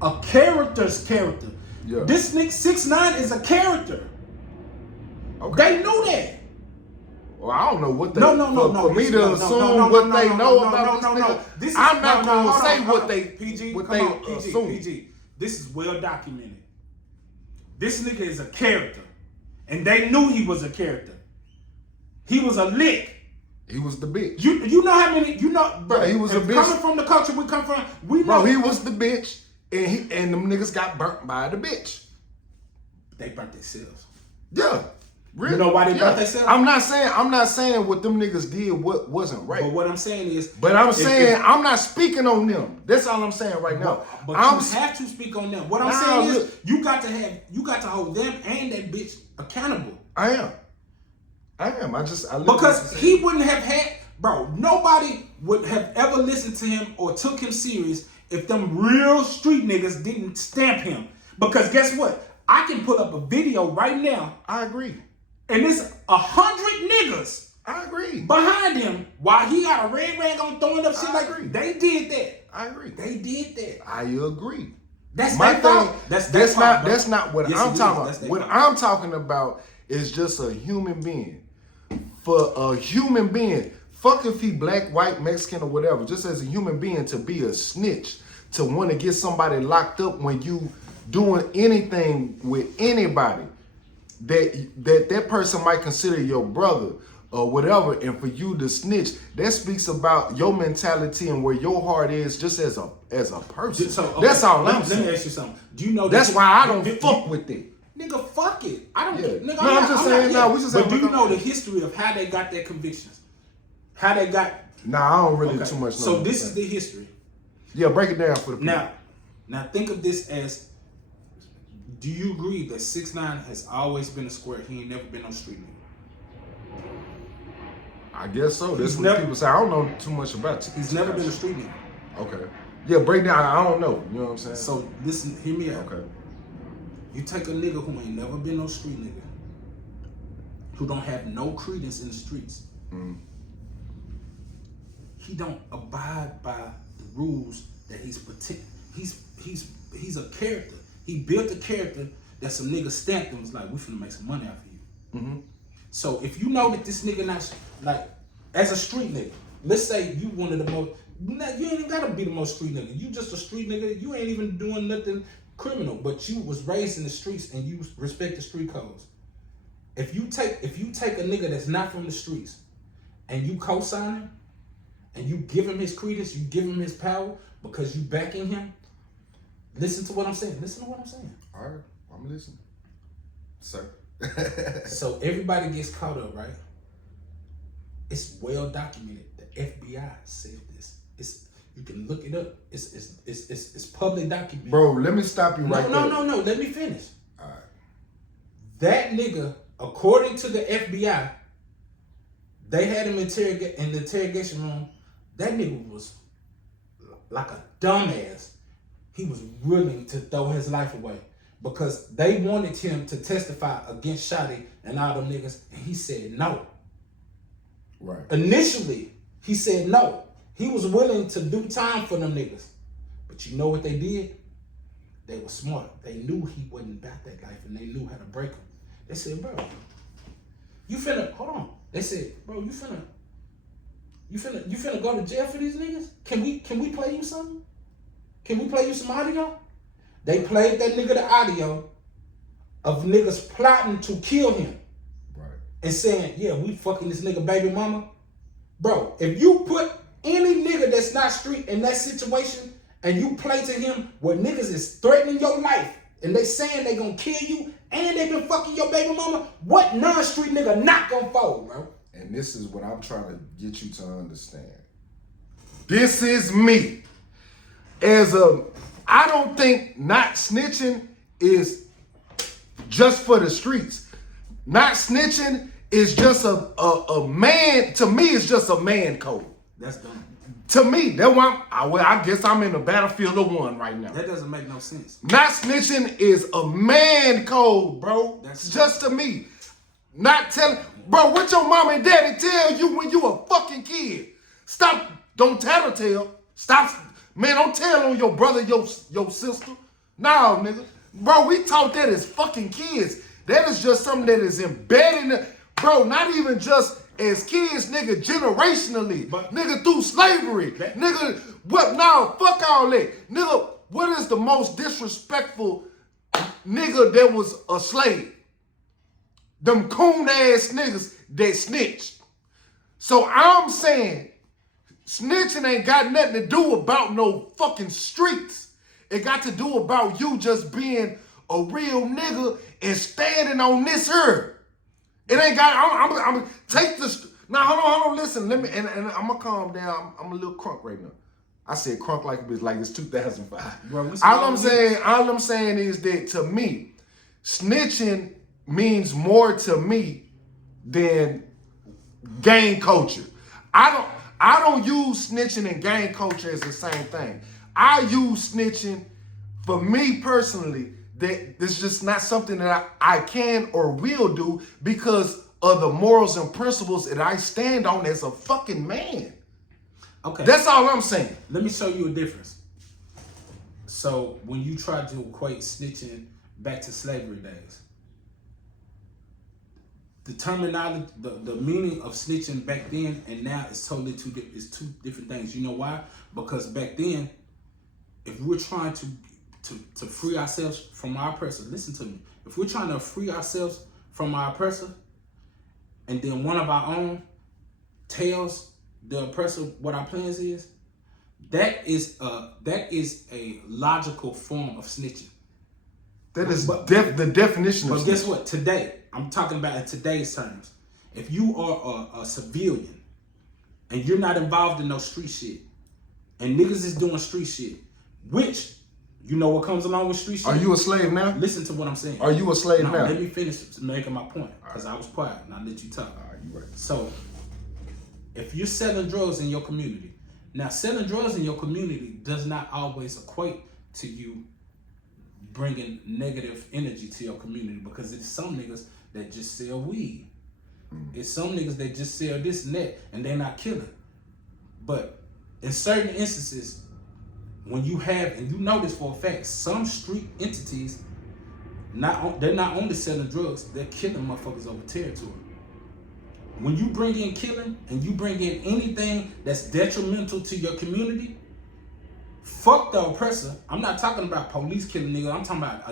A character's character. Yeah. This nigga 6ix9ine is a character. Okay. They knew that. Well, I don't know what they. No. For me to assume what they know about this nigga, I'm not gonna say what they. PG, what come they on, PG, assume. PG. This is well documented. This nigga is a character, and they knew he was a character. He was a lick. He was the bitch. You know how many? You know, bro. He was a bitch. Coming from the culture we come from, we know. Bro, he was the bitch, and them niggas got burnt by the bitch. They burnt themselves. Yeah. Really? You know why they burnt themselves? I'm not saying what them niggas did what wasn't right. But what I'm saying is, I'm not speaking on them. That's all I'm saying right now. But you have to speak on them. What I'm saying is, you got to hold them and that bitch accountable. I am. Because he wouldn't have had, bro. Nobody would have ever listened to him or took him serious if them real street niggas didn't stamp him. Because guess what? I can put up a video right now. I agree. And it's 100 niggas. I agree. Behind him, while he got a red rag on throwing up shit like agree. They did that. I agree. They did that. I agree. That's my thing. That's not what I'm talking about. What I'm talking about is just a human being for a human being, fuck if he black, white, Mexican, or whatever, just as a human being to be a snitch, to want to get somebody locked up when you doing anything with anybody that person might consider your brother or whatever, and for you to snitch, that speaks about your mentality and where your heart is just as a person. So, okay, that's all I'm saying. Let me ask you something. Do you know that's why I don't fuck with it? Nigga, fuck it. I don't. Yeah. Nigga, no, I'm just saying. No, we just. But do you know the history of how they got their convictions? How they got? Nah, I don't really too much know. So this is the history. Yeah, break it down for the people. Now think of this as. Do you agree that 6ix9ine has always been a square? He ain't never been no street nigga. I guess so. That's what people say. I don't know too much about it. He's never been a street nigga. Okay. Yeah, break down. I don't know. You know what I'm saying? So listen, hear me out. Okay. You take a nigga who ain't never been no street nigga, who don't have no credence in the streets. He don't abide by the rules that he's protect. He's a character. He built a character that some niggas stamped him was like, we finna make some money off of you. Mm-hmm. So if you know that this nigga not like as a street nigga, let's say you one of the most, you ain't even gotta be the most street nigga. You just a street nigga. You ain't even doing nothing criminal, but you was raised in the streets and you respect the street codes. If you take a nigga that's not from the streets and you co-sign him and you give him his credence, you give him his power because you backing him. Listen to what I'm saying. Listen to what I'm saying. All right, I'm listening, sir. So everybody gets caught up, right? It's well documented. The FBI said this. You can look it up. It's public document. Bro, let me stop you right there. No. Let me finish. All right. That nigga, according to the FBI, they had him in the interrogation room. That nigga was like a dumbass. He was willing to throw his life away because they wanted him to testify against Shotty and all them niggas, and he said no. Right. Initially, he said no. He was willing to do time for them niggas. But you know what they did? They were smart. They knew he wasn't about that life, and they knew how to break him. They said, bro, you finna, hold on. They said, bro, you finna go to jail for these niggas? Can we play you something? Can we play you some audio? They played that nigga the audio of niggas plotting to kill him. Right. And saying, yeah, we fucking this nigga baby mama. Bro, if you put any nigga that's not street in that situation and you play to him where niggas is threatening your life and they saying they gonna kill you and they been fucking your baby mama, what non-street nigga not gonna fold, bro? And this is what I'm trying to get you to understand. This is me. I don't think not snitching is just for the streets. Not snitching is just a man, to me, it's just a man code. That's dumb. To me, that's why I guess I'm in the battlefield of one right now. That doesn't make no sense. Not snitching is a man code, bro. That's just to me. Not telling, bro, what your mom and daddy tell you when you a fucking kid? Stop, don't tattletale. Stop. Man, don't tell on your brother, your sister. No, nigga. Bro, we taught that as fucking kids. That is just something that is embedded in, bro, not even just as kids, nigga, generationally. But, nigga, through slavery. Nigga, what, now, fuck all that. Nigga, what is the most disrespectful nigga that was a slave? Them coon-ass niggas that snitched. So I'm saying, snitching ain't got nothing to do about no fucking streets. It got to do about you just being a real nigga and standing on this earth. It ain't got, I'm take this, now hold on, listen, let me, and I'm gonna calm down. I'm a little crunk right now. I said crunk like it's 2005. Bro, all I'm saying is that to me, snitching means more to me than gang culture. I don't use snitching and gang culture as the same thing. I use snitching, for me personally, that it's just not something that I can or will do because of the morals and principles that I stand on as a fucking man. Okay. That's all I'm saying. Let me show you a difference. So when you try to equate snitching back to slavery days, the terminology, the meaning of snitching back then and now is totally two different things. You know why? Because back then, if we're trying to free ourselves from our oppressor, listen to me. If we're trying to free ourselves from our oppressor, and then one of our own tells the oppressor what our plans is, that is a logical form of snitching. That is the definition of snitching. But guess what? Today, I'm talking about in today's terms. If you are a civilian and you're not involved in no street shit, and niggas is doing street shit, which you know what comes along with street shit. Are you a slave now? Listen to what I'm saying. Are you a slave now? Let me finish making my point, because I was quiet and I let you talk. All right, you right. So, if you're selling drugs in your community, now selling drugs in your community does not always equate to you bringing negative energy to your community, because it's some niggas that just sell weed. It's some niggas that just sell this and that, and they're not killing. But in certain instances, when you have, and you know this for a fact, some street entities, they're not only selling drugs, they're killing motherfuckers over territory. When you bring in killing and you bring in anything that's detrimental to your community, fuck the oppressor. I'm not talking about police killing niggas. I'm talking about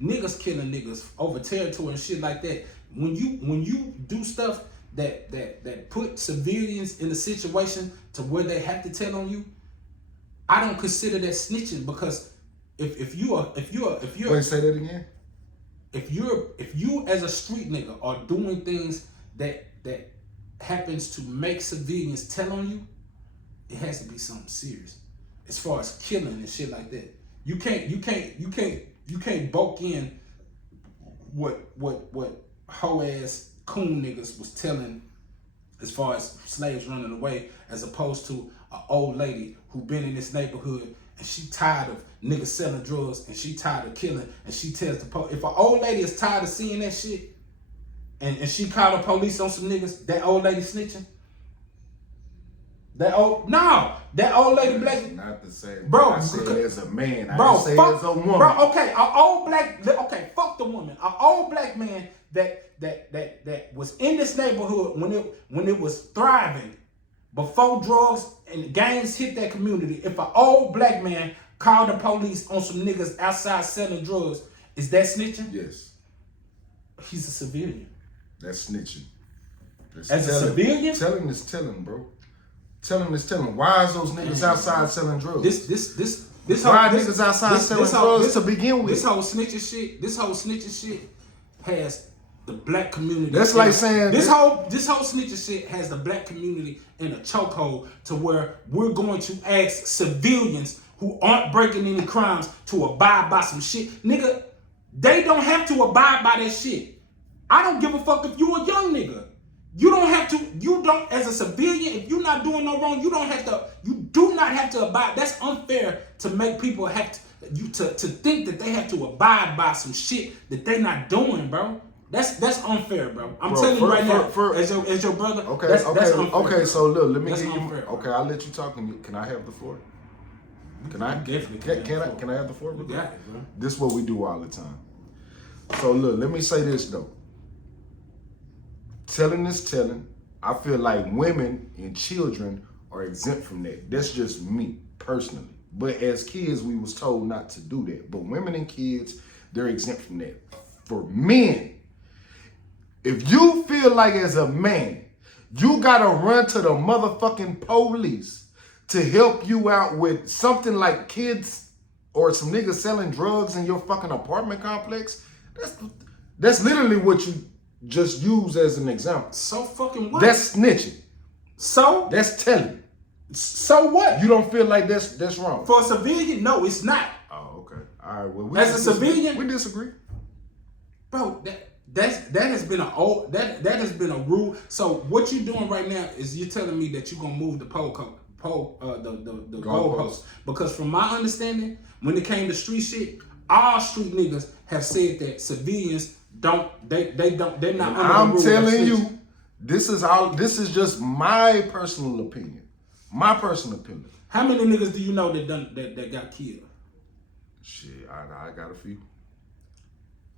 niggas killing niggas over territory and shit like that. When you do stuff that put civilians in a situation to where they have to tell on you, I don't consider that snitching, because if you Wait, say that again. If you as a street nigga are doing things that happens to make civilians tell on you, it has to be something serious. As far as killing and shit like that, you can't bulk in what hoe ass coon niggas was telling as far as slaves running away, as opposed to an old lady who been in this neighborhood and she tired of niggas selling drugs and she tired of killing, and she tells the police. If an old lady is tired of seeing that shit and she called the police on some niggas, that old lady snitching. That old lady black. Not the same. Bro, I said as a man. Bro, I didn't say as a woman. Bro, okay, fuck the woman. An old black man that was in this neighborhood when it was thriving, before drugs and gangs hit that community. If an old black man called the police on some niggas outside selling drugs, is that snitching? Yes. He's a civilian. That's snitching. That's As a civilian? Telling is telling, bro. Telling is telling. Why is those niggas outside selling drugs? Why niggas outside selling drugs to begin with? This whole snitching shit has the black community. That's like saying this whole snitching shit has the black community in a chokehold, to where we're going to ask civilians who aren't breaking any crimes to abide by some shit. Nigga, they don't have to abide by that shit. I don't give a fuck if you a young nigga. You don't, as a civilian, if you're not doing no wrong, you do not have to abide. That's unfair to make people have to think that they have to abide by some shit that they not doing, bro. That's unfair, bro. I'm telling you right now, as your brother. Okay, that's unfair, okay. So look, let me that's give you. Unfair, okay, I'll let you talk. Can I have the floor? Can I? Definitely. Can I have the floor? You got it, bro. This is what we do all the time. So look, let me say this though. Telling is telling. I feel like women and children are exempt from that. That's just me personally. But as kids, we was told not to do that. But women and kids, they're exempt from that. For men, if you feel like as a man, you gotta run to the motherfucking police to help you out with something like kids or some niggas selling drugs in your fucking apartment complex, that's literally what you just use as an example. So fucking what? That's snitching. So? That's telling. So what? You don't feel like that's wrong? For a civilian, no, it's not. Oh, okay. All right. Well, as a civilian, we disagree. Bro, that has been a rule. So what you're doing right now is you're telling me that you're gonna move the goalpost. Because from my understanding, when it came to street shit, all street niggas have said that civilians they're not under I'm the rule telling of you, this is just my personal opinion. My personal opinion. How many niggas do you know that got killed? Shit, I got a few.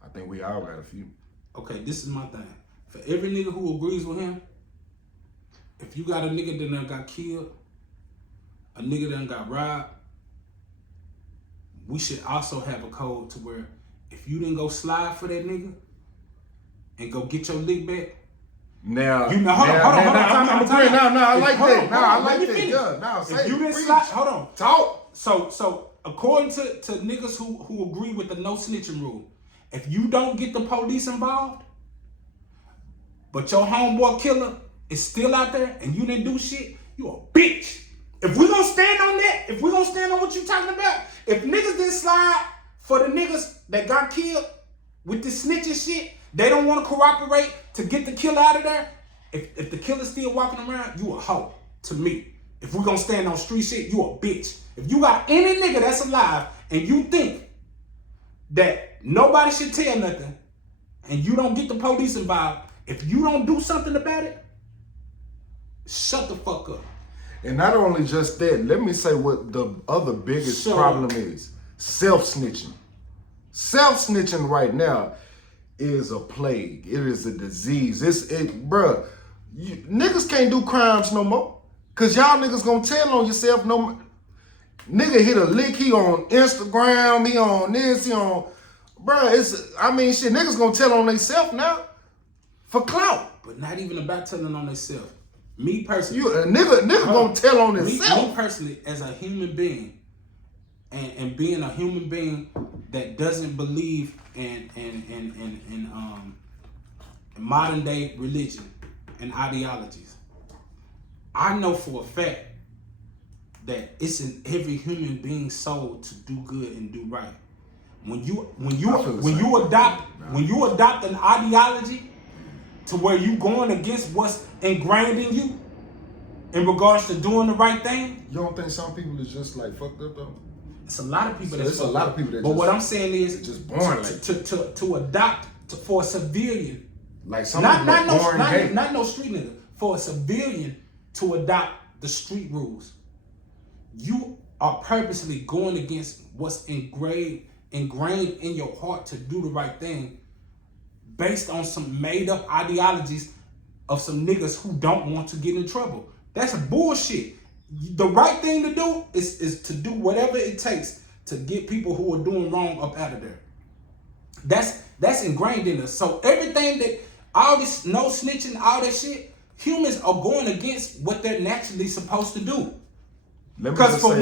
I think we all got a few. Okay, this is my thing. For every nigga who agrees with him, if you got a nigga that done got killed, a nigga that done got robbed, we should also have a code to where if you didn't go slide for that nigga and go get your lick back. Now, hold on. I like that. Yeah, now say if you didn't preach. slide, hold on. Talk. So according to niggas who agree with the no snitching rule, if you don't get the police involved, but your homeboy killer is still out there and you didn't do shit, you a bitch. If we gonna stand on that, if we gonna stand on what you talking about, if niggas didn't slide for the niggas that got killed with this snitching shit, they don't want to cooperate to get the killer out of there. If the killer's still walking around, you a hoe to me. If we gonna stand on street shit, you a bitch. If you got any nigga that's alive and you think that nobody should tell nothing and you don't get the police involved, if you don't do something about it, shut the fuck up. And not only just that, let me say what the other biggest problem is. Self-snitching. Self-snitching right now is a plague. It is a disease. Bruh, niggas can't do crimes no more. Cause y'all niggas gonna tell on yourself no more. Nigga hit a lick, he on Instagram, he on this, he on... Bruh, shit, niggas gonna tell on themselves now. For clout. But not even about telling on themselves. Me personally, A nigga gonna tell on himself. Me personally, as a human being, and being a human being that doesn't believe in modern day religion and ideologies, I know for a fact that it's in every human being's soul to do good and do right. When you adopt an ideology to where you going against what's ingrained in you in regards to doing the right thing. You don't think some people is just like fucked up though? It's a lot of people that's fucked up. But what I'm saying is just born to adopt for a civilian. Like somebody not no street nigga. For a civilian to adopt the street rules. You are purposely going against what's ingrained in your heart to do the right thing based on some made up ideologies of some niggas who don't want to get in trouble. That's bullshit. The right thing to do is to do whatever it takes to get people who are doing wrong up out of there. That's ingrained in us. So everything that, all this no snitching, all that shit, humans are going against what they're naturally supposed to do. Because for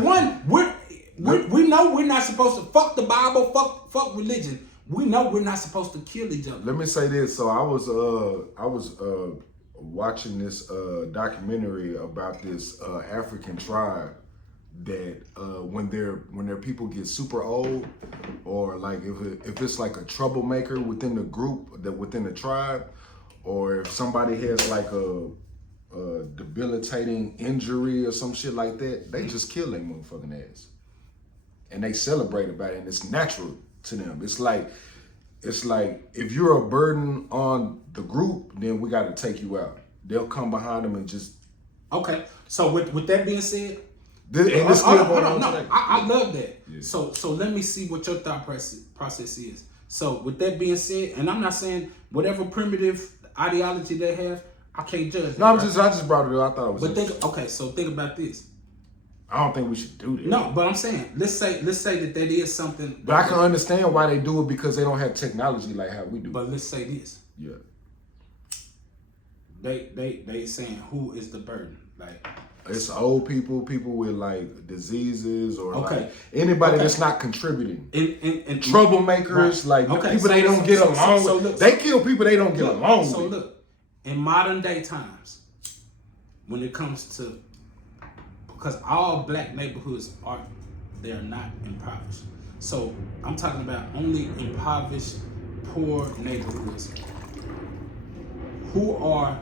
one, we know we're not supposed to fuck the Bible, fuck religion. We know we're not supposed to kill each other. Let me say this. So I was watching this documentary about this African tribe that when their people get super old, or like if it's like a troublemaker within the group, within the tribe, or if somebody has like a debilitating injury or some shit like that, they just kill their motherfucking ass. And they celebrate about it, and it's natural to them. It's like if you're a burden on the group, then we got to take you out. They'll come behind them and just... Okay, so with that being said, I love that. Yeah. So let me see what your thought process is. So with that being said, and I'm not saying whatever primitive ideology they have, I can't judge. No, I just brought it up. I thought it was. So think about this. I don't think we should do that. No, but I'm saying let's say that is something. But I can understand why they do it, because they don't have technology like how we do. But let's say this. Yeah. They saying who is the burden? Like, it's old people with like diseases, or like anybody that's not contributing. And troublemakers, right. Like people they don't get along with. They kill people they don't get along with. So look, in modern day times, when it comes to, because all black neighborhoods they are not impoverished. So I'm talking about only impoverished, poor neighborhoods. Who are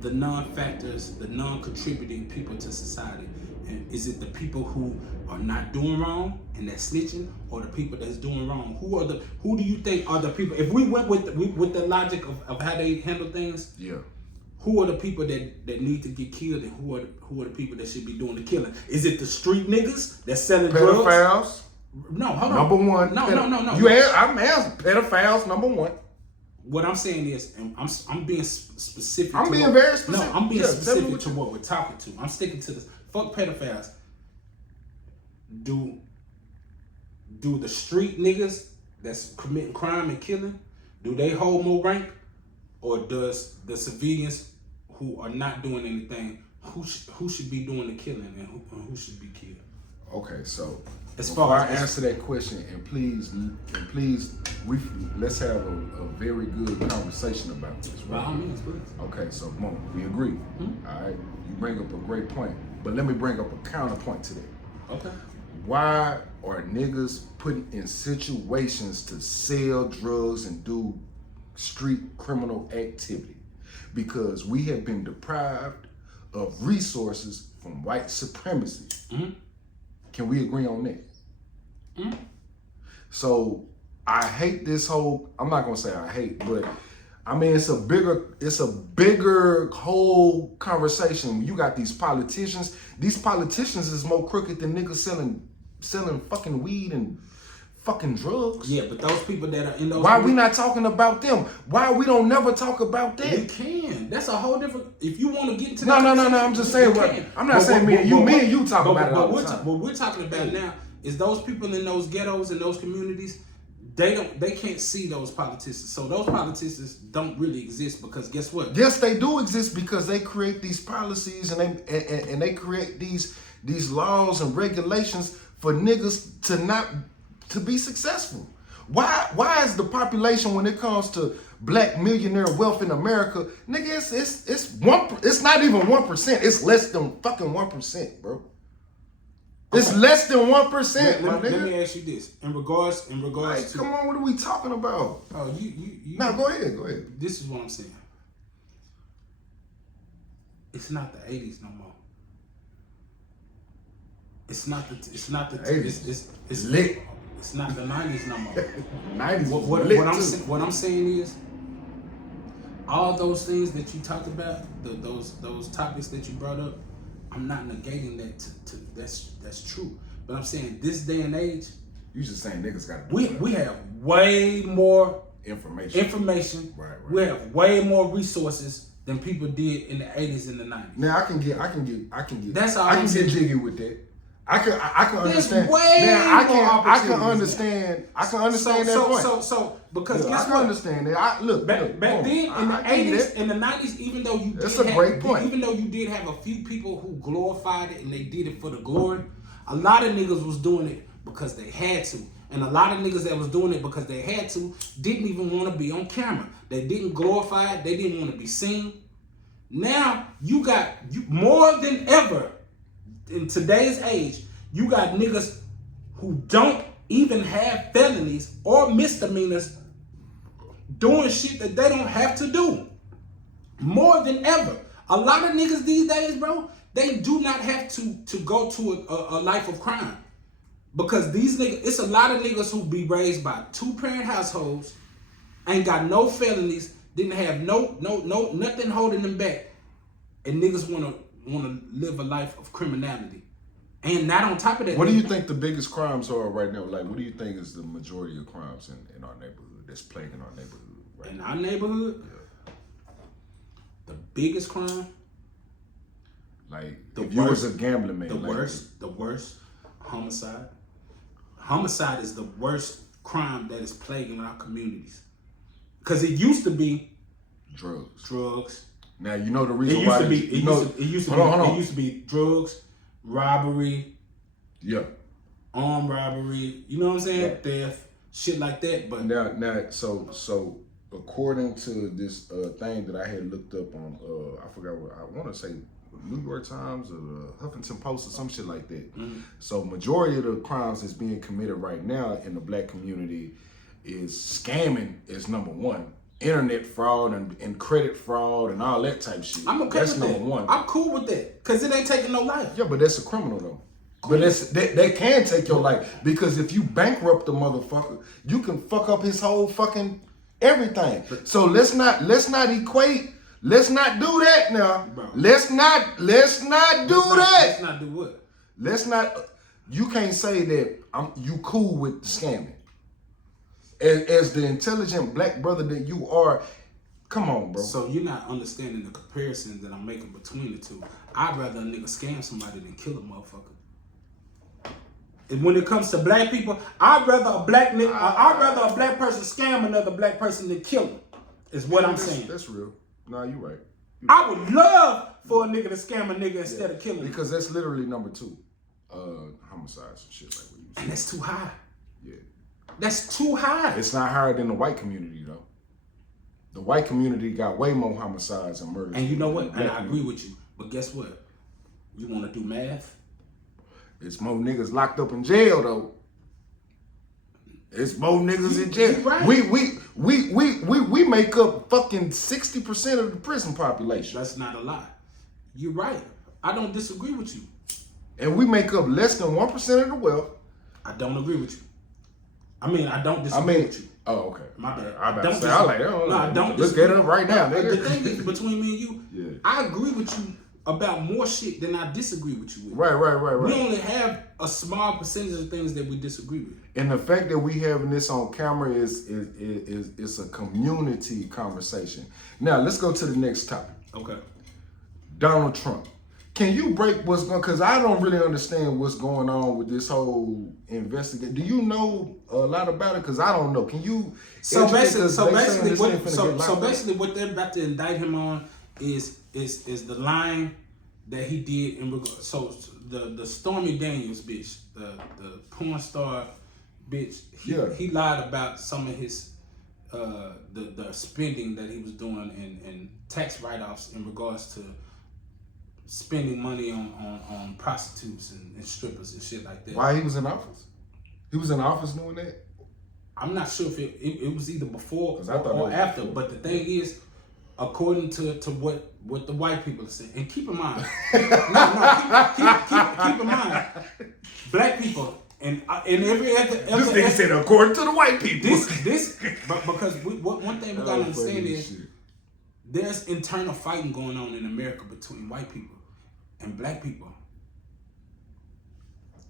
the non-factors, the non-contributing people to society? And is it the people who are not doing wrong and that's snitching, or the people that's doing wrong? Who do you think are the people? If we went with the logic of how they handle things, yeah. Who are the people that need to get killed, and who are the people that should be doing the killing? Is it the street niggas that's selling pedophiles? Drugs? No, hold on. Number one. No. I'm asking pedophiles, number one. what I'm saying is, and I'm being specific. I'm being very specific. No, I'm being specific to you. what we're talking to. I'm sticking to this. Fuck pedophiles. Do the street niggas that's committing crime and killing, do they hold more rank, or does the civilians who are not doing anything, who should be doing the killing and who should be killed? Okay, so as before far I as answer that question, and please, let's have a very good conversation about this. By all means, please. Okay, so we agree. Mm-hmm. All right, you bring up a great point, but let me bring up a counterpoint to that. Okay. Why are niggas put in situations to sell drugs and do street criminal activity? Because we have been deprived of resources from white supremacy. Mm-hmm. Can we agree on that? Mm-hmm. So I hate this whole, I'm not gonna say I hate, but I mean it's a bigger whole conversation. You got these politicians. These politicians is more crooked than niggas selling fucking weed and fucking drugs. Yeah, but those people that are in those... Why we not talking about them? Why we don't never talk about that? We can. That's a whole different... If you want to get into No, I'm just saying I'm not saying me and you talk about it all the time. What we're talking about now is those people in those ghettos and those communities, they can't see those politicians. So those politicians don't really exist because guess what? Yes, they do exist because they create these policies and they create these laws and regulations for niggas to be successful. Why is the population, when it comes to black millionaire wealth in America, nigga, it's not even 1%. It's less than fucking 1%, bro. It's less than 1%, my nigga. Let me ask you this. In regards to... Come on, what are we talking about? Oh, you No, go ahead. This is what I'm saying. It's not the 80s no more. It's not the 80s. It's lit. It's not the 90s no more. 90s. What I'm saying is, all those things that you talked about, those topics that you brought up, I'm not negating that. That's true. But I'm saying this day and age, You just saying niggas got. We have way more information. Right. We have way more resources than people did in the 80s and the 90s. Now I can get. That's all I I'm can saying. get jiggy with that. I can understand. Way now, more I can understand. I can understand that point. So because yeah, guess I can what? understand that. Back then in the 80s and the 90s, even though you that's a great point. Even though you did have a few people who glorified it and they did it for the glory, a lot of niggas was doing it because they had to. And a lot of niggas that was doing it because they had to didn't even want to be on camera. They didn't glorify it. They didn't want to be seen. Now you more than ever in today's age, you got niggas who don't even have felonies or misdemeanors doing shit that they don't have to do. More than ever. A lot of niggas these days, bro, they do not have to go to a life of crime. Because these niggas, it's a lot of niggas who be raised by 2-parent households, ain't got no felonies, didn't have no nothing holding them back, and niggas wanna live a life of criminality. And not on top of that. What do you think the biggest crimes are right now? Like, what do you think is the majority of crimes in our neighborhood that's plaguing our neighborhood right in now? our neighborhood? Yeah. The biggest crime? Like, The if you was worst- a gambling man. The worst, homicide. Homicide is the worst crime that is plaguing our communities. Because it used to be drugs. Now, you know the reason It why. used to be drugs, robbery, Yeah. armed robbery, you know what I'm saying? Yeah. Theft, shit like that. But Now, so according to this thing that I had looked up on, I forgot what I want to say, New York Times or the Huffington Post or some shit like that. Mm-hmm. So majority of the crimes that's being committed right now in the black community is scamming is number one. Internet fraud and credit fraud and all that type shit. I'm okay that's with number that. one. I'm cool with that. Because it ain't taking no life. Yeah, but that's a criminal though. But they can take your life because if you bankrupt the motherfucker, you can fuck up his whole fucking everything. So let's not equate. Let's not do that now. Bro. Let's not do that. Let's not do what? Let's not. You can't say that you cool with the scamming. As the intelligent black brother that you are, come on, bro. So you're not understanding the comparison that I'm making between the two. I'd rather a nigga scam somebody than kill a motherfucker. And when it comes to black people, I'd rather a black person scam another black person than kill him. Is what I'm saying. That's real. No, you're right. I would love for a nigga to scam a nigga instead of killing him. Because that's literally number 2. Homicides and shit like what you said. And that's too high. Yeah. That's too high. It's not higher than the white community though. The white community got way more homicides and murders. And you know what? And I agree with you. But guess what? You want to do math? It's more niggas locked up in jail though. It's more niggas in jail. Right. We make up fucking 60% of the prison population. That's not a lie. You're right. I don't disagree with you. And we make up less than 1% of the wealth. I don't agree with you. I mean, I don't disagree with you. Oh, okay. My bad. I don't say, I don't disagree. Look at it right now. The thing is, between me and you, yeah. I agree with you about more shit than I disagree with you with. Right. We only have a small percentage of things that we disagree with. And the fact that we having this on camera is a community conversation. Now let's go to the next topic. Okay. Donald Trump. Can you break what's going? Because I don't really understand what's going on with this whole investigation. Do you know a lot about it? Because I don't know. Can you? So basically, what they're about to indict him on is the line that he did in regard. So the Stormy Daniels bitch, the porn star bitch. He lied about some of his the spending that he was doing and tax write-offs in regards to spending money on prostitutes and strippers and shit like that. Why he was in office? He was in office doing that? I'm not sure if it was either before or after. before. But the thing is, according to what the white people are saying, and keep in mind, keep in mind, black people and every other. This nigga said according to the white people. Because one thing we gotta understand is there's internal fighting going on in America between white people and black people.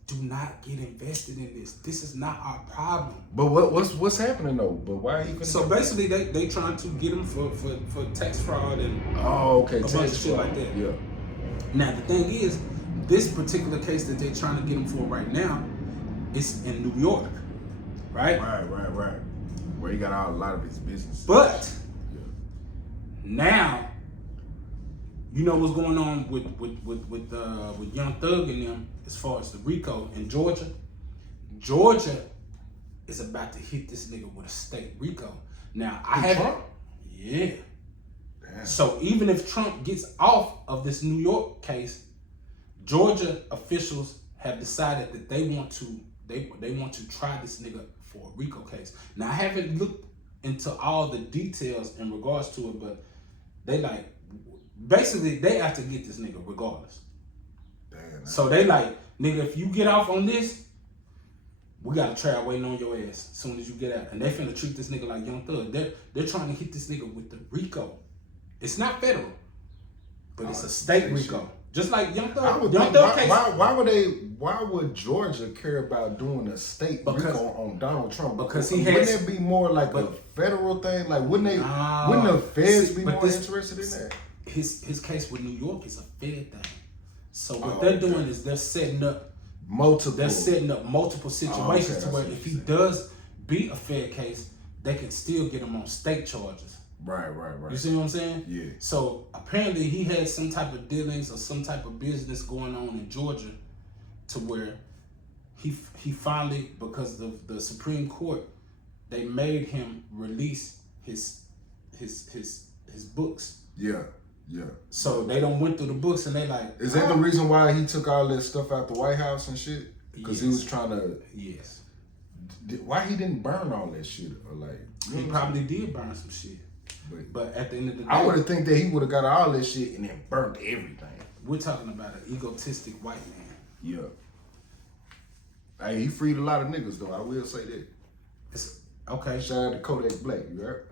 Do not get invested in this. This is not our problem. But what's happening though? But why are you? So basically, they trying to get him for tax fraud and a bunch of shit like that. Yeah. Now the thing is, this particular case that they're trying to get him for right now is in New York, right? Right. Where he got a lot of his business. But now, you know what's going on with Young Thug and them as far as the RICO in Georgia. Georgia is about to hit this nigga with a state RICO. Now Trump? Yeah. Damn. So even if Trump gets off of this New York case, Georgia officials have decided that they want to try this nigga for a RICO case. Now I haven't looked into all the details in regards to it, but they have to get this nigga regardless. Damn. So they like, nigga, if you get off on this, we got a trial waiting on your ass as soon as you get out. And they finna treat this nigga like Young Thug. They're trying to hit this nigga with the RICO. It's not federal, but it's a state RICO. Shit. Just like Young Thug. Why would Georgia care about doing a state RICO on Donald Trump? Because wouldn't it be more like a federal thing? Like wouldn't the feds be more interested in that? His case with New York is a fed thing. So what they're doing is they're setting up multiple situations to where if he does beat a fed case, they can still get him on state charges. Right. You see what I'm saying? Yeah. So apparently he had some type of dealings or some type of business going on in Georgia to where he finally, because of the Supreme Court, they made him release his books. Yeah. So they don't went through the books and they like. Is that the reason why he took all that stuff out the White House and shit? Because he was trying to. Yes. Why he didn't burn all that shit? Or like he probably did burn some shit. But at the end of the day, I would have think that he would have got all that shit and then burnt everything. We're talking about an egotistic white man. Yeah. Hey, he freed a lot of niggas though. I will say that. Okay. Shout out to Kodak Black. You heard?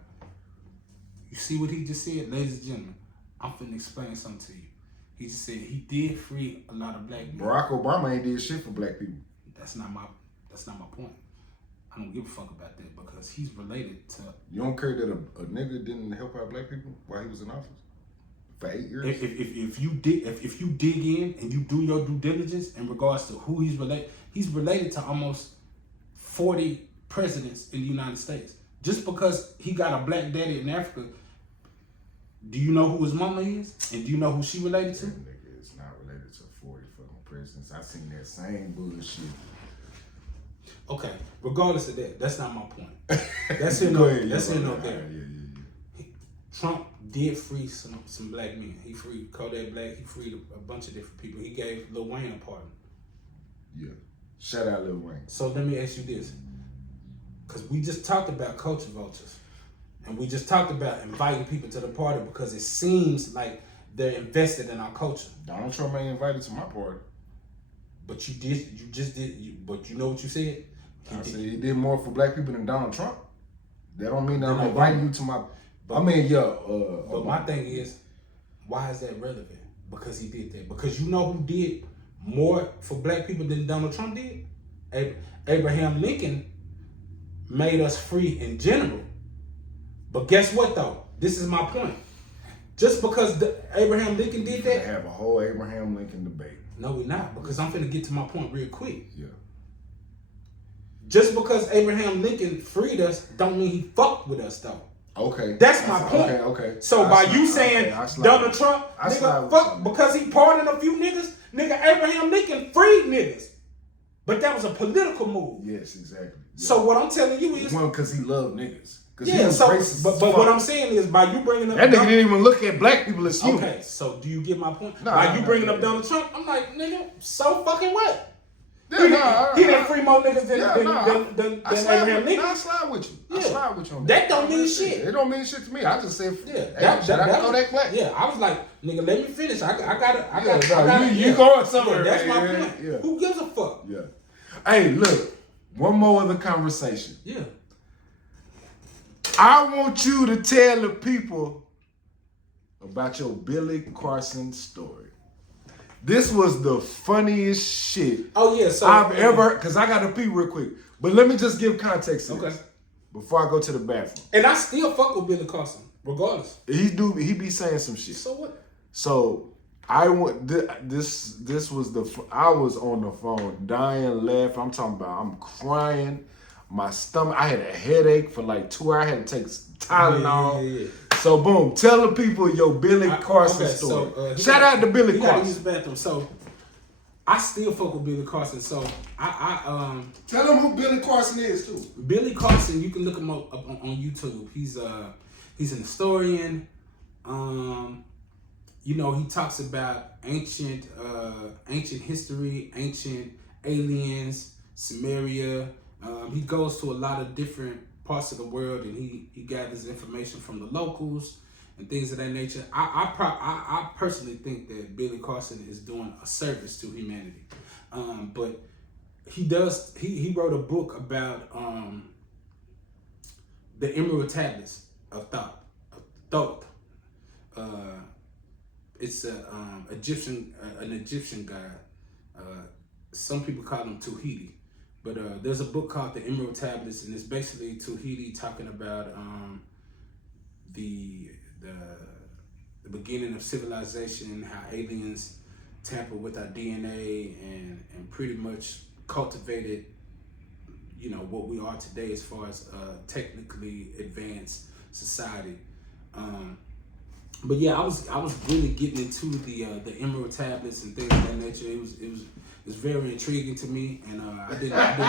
You see what he just said, ladies and gentlemen? I'm finna explain something to you. He just said he did free a lot of black men. Barack Obama ain't did shit for black people. That's not my point. I don't give a fuck about that because he's related to. You don't care that a nigga didn't help out black people while he was in office for 8 years? If you dig in and you do your due diligence in regards to who he's related to almost 40 presidents in the United States. Just because he got a black daddy in Africa, do you know who his mama is? And do you know who she related to? That nigga is not related to 40 fucking presidents. I seen that same bullshit. Okay, regardless of that, that's not my point. That's it. There. Yeah. Trump did free some black men. He freed Kodak Black. He freed a bunch of different people. He gave Lil Wayne a pardon. Yeah. Shout out Lil Wayne. So let me ask you this. Because we just talked about culture vultures. And we just talked about inviting people to the party because it seems like they're invested in our culture. Donald Trump ain't invited to my party. But but you know what you said? I said he did more for black people than Donald Trump. That don't mean that I'm inviting you to my... But my thing is, why is that relevant? Because he did that. Because you know who did more for black people than Donald Trump did? Abraham Lincoln made us free in general. But guess what though? This is my point. Just because Abraham Lincoln did that... have a whole Abraham Lincoln debate. No, we're not. Because I'm finna get to my point real quick. Yeah. Just because Abraham Lincoln freed us don't mean he fucked with us though. Okay. That's my point. Okay. So by you saying Donald Trump, nigga, fuck, because he pardoned a few niggas, nigga, Abraham Lincoln freed niggas. But that was a political move. Yes, exactly. Yeah. So what I'm telling you is... One, because he loved niggas. Yeah, but what I'm saying is by you bringing up... That nigga didn't even look at black people as humans. Okay, so do you get my point? No, by you bringing up Donald Trump, I'm like, nigga, so fucking what? Yeah, he didn't free more niggas than Abraham Lincoln. I slide with you. Yeah. I slide with you on that don't mean shit. It don't mean shit to me. I just said, shout out to Kodak Black. Yeah, I was like, nigga, let me finish. I got it. You going somewhere. That's my point. Yeah. Who gives a fuck? Yeah. Hey, look, one more other conversation. Yeah. I want you to tell the people about your Billy Carson story. This was the funniest shit I've ever, because I got to pee real quick. But let me just give context to this before I go to the bathroom. And I still fuck with Billy Carson, regardless. He be saying some shit. So what? So I went, this was I was on the phone dying, laughing. I'm talking about, I'm crying. My stomach, I had a headache for like 2 hours. I had to take Tylenol. Yeah. So boom, tell the people your Billy Carson story. So, shout out to Billy Carson. Use the bathroom. So I still fuck with Billy Carson. So I tell them who Billy Carson is too. Billy Carson, you can look him up on YouTube. He's an historian. You know, he talks about ancient history, ancient aliens, Samaria. He goes to a lot of different parts of the world, and he gathers information from the locals and things of that nature. I personally think that Billy Carson is doing a service to humanity, but he wrote a book about the Emerald Tablets of Thoth. It's an Egyptian god. Some people call him Tuhiti. But there's a book called The Emerald Tablets, and it's basically Tuhiti talking about the beginning of civilization, how aliens tamper with our DNA and pretty much cultivated, you know, what we are today as far as technically advanced society. But yeah, I was really getting into the Emerald Tablets and things of that nature. It was very intriguing to me, and I didn't do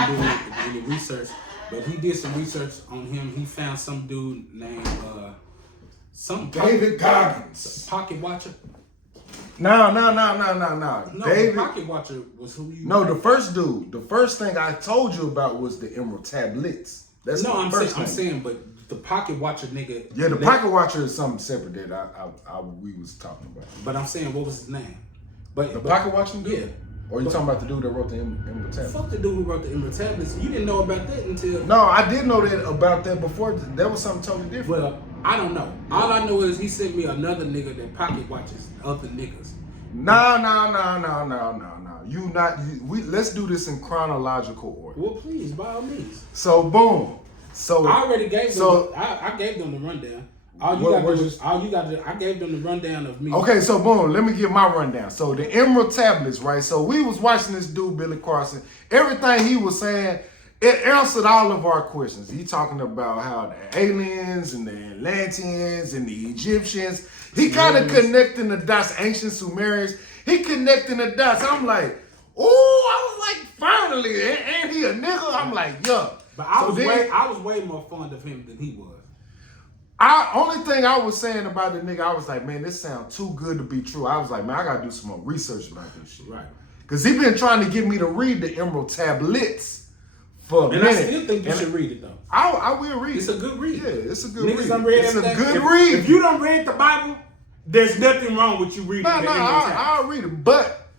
any research, but he did some research on him. He found some dude named David Goggins, Pocket Watcher. No. David Pocket Watcher was who you. No, the first dude. The first thing I told you about was the Emerald Tablets. That's no, I'm saying, but the Pocket Watcher nigga. Yeah, the Pocket Watcher is something separate that we was talking about. But I'm saying, what was his name? But Pocket Watcher dude. Yeah. Or you talking about the dude that wrote the Emerald Tablets? Fuck the dude who wrote the Emerald Tablets. You didn't know about that until... No, I did know about that before. That was something totally different. Well, I don't know. All I know is he sent me another nigga that pocket watches other niggas. No. Let's do this in chronological order. Well, please, by all means. So boom. So I already gave them. I gave them the rundown. All you got to do. I gave them the rundown of me. Okay, so boom, let me give my rundown. So the Emerald Tablets, right? So we was watching this dude, Billy Carson. Everything he was saying, it answered all of our questions. He talking about how the aliens and the Atlanteans and the Egyptians. He kind of connecting the dots, ancient Sumerians. He connecting the dots. I'm like, oh, I was like, finally, ain't he a nigga? I'm like, yeah. But I was way more fond of him than he was. Only thing I was saying about the nigga, I was like, man, this sounds too good to be true. I was like, man, I gotta do some more research about this shit. Right. Because he been trying to get me to read the Emerald Tablets for a minute. I still think you should read it though. I will read it. It's a good read. Yeah, it's a good Niggas read. Done read It's a everything. good read. If you don't read the Bible, there's nothing wrong with you reading the Emerald Tablets. I'll read it. But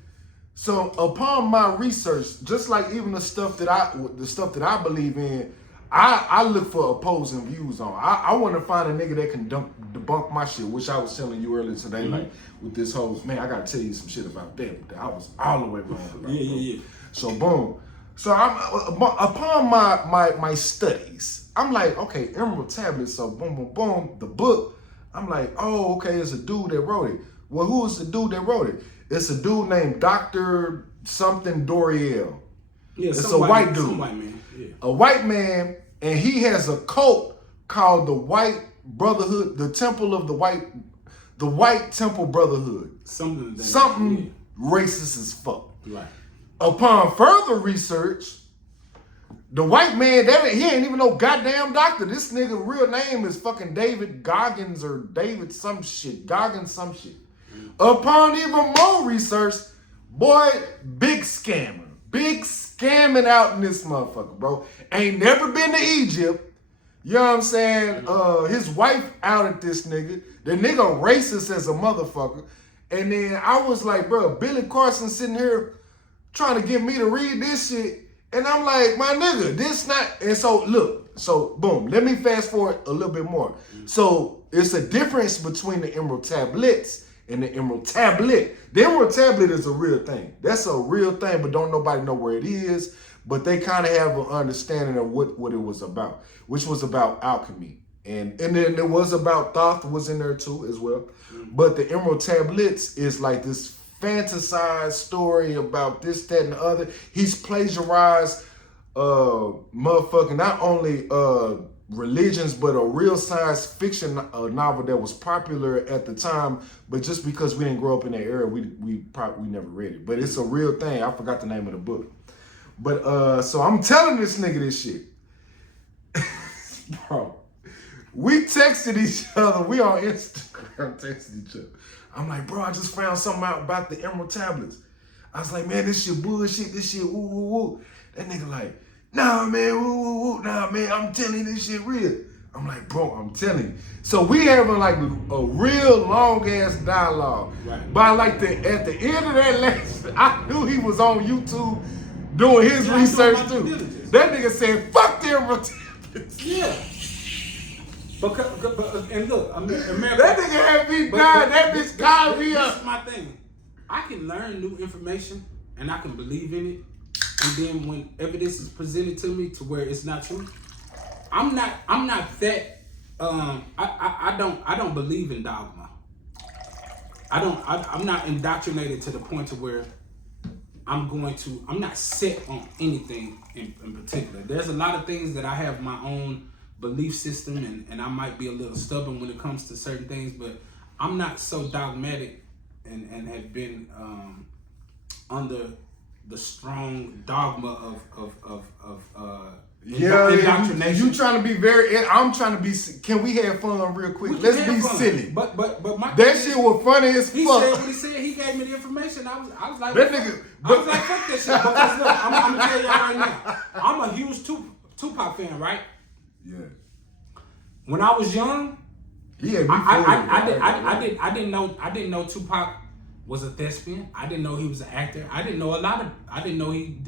so upon my research, just like even the stuff that I believe in, I look for opposing views on. I want to find a nigga that can debunk my shit, which I was telling you earlier today, like with this whole, man, I gotta tell you some shit about that. I was all the way wrong about it. Yeah. So boom. So upon my studies, I'm like, okay, Emerald Tablets, so boom, the book. I'm like, oh, okay, it's a dude that wrote it. Well, who is the dude that wrote it? It's a dude named Dr. something Doriel. Yeah, it's a white dude. Some white man. Yeah. A white man, and he has a cult called the White Brotherhood, the Temple of the White Temple Brotherhood. Something racist as fuck. Right. Upon further research, the white man, he ain't even no goddamn doctor. This nigga real name is fucking David Goggins or David some shit. Goggins some shit. Upon even more research, boy, big scammer. Big scamming out in this motherfucker, bro. Ain't never been to Egypt. You know what I'm saying? His wife outed this nigga. The nigga racist as a motherfucker. And then I was like, bro, Billy Carson sitting here trying to get me to read this shit. And I'm like, my nigga, this not. And so look, so boom, let me fast forward a little bit more. So it's a difference between the Emerald Tablets and the Emerald Tablet. The Emerald Tablet is a real thing. That's a real thing, but don't nobody know where it is. But they kind of have an understanding of what it was about, which was about alchemy. And then it was about Thoth was in there too as well. But the Emerald Tablets is like this fantasized story about this, that, and the other. He's plagiarized motherfucking not only religions, but a real science fiction novel that was popular at the time, but just because we didn't grow up in that era, we never read it. But it's a real thing. I forgot the name of the book. But so I'm telling this nigga this shit. Bro, we texted each other. We on Instagram texting each other. I'm like, bro, I just found something out about the Emerald Tablets. I was like, man, this shit bullshit. This shit woo woo woo. That nigga like, nah, man, woo, woo, woo. Nah, man, I'm telling you this shit real. I'm like, bro, I'm telling you. So we having like a real long ass dialogue. Right. By like at the end of that last, I knew he was on YouTube doing his research too. That nigga said, fuck the Emerald Tablets. Yeah. But and look, America, that nigga had me dying. That bitch got me up. This is my thing. I can learn new information and I can believe in it. And then when evidence is presented to me to where it's not true, I'm not that I don't believe in dogma. I'm not indoctrinated to the point to where I'm not set on anything in particular. There's a lot of things that I have my own belief system and I might be a little stubborn when it comes to certain things, but I'm not so dogmatic and have been under the strong dogma of indoctrination. You trying to be very, I'm trying to be, can we have fun real quick? Let's be fun. Silly. But my that shit was funny as fuck. He said what he said. He gave me the information. I was like, that nigga. I was like, fuck this shit. Because look, I'm gonna tell y'all right now. I'm a huge Tupac fan, right? Yeah. When I was young, yeah, I didn't know Tupac was a thespian. I didn't know he was an actor. I didn't know he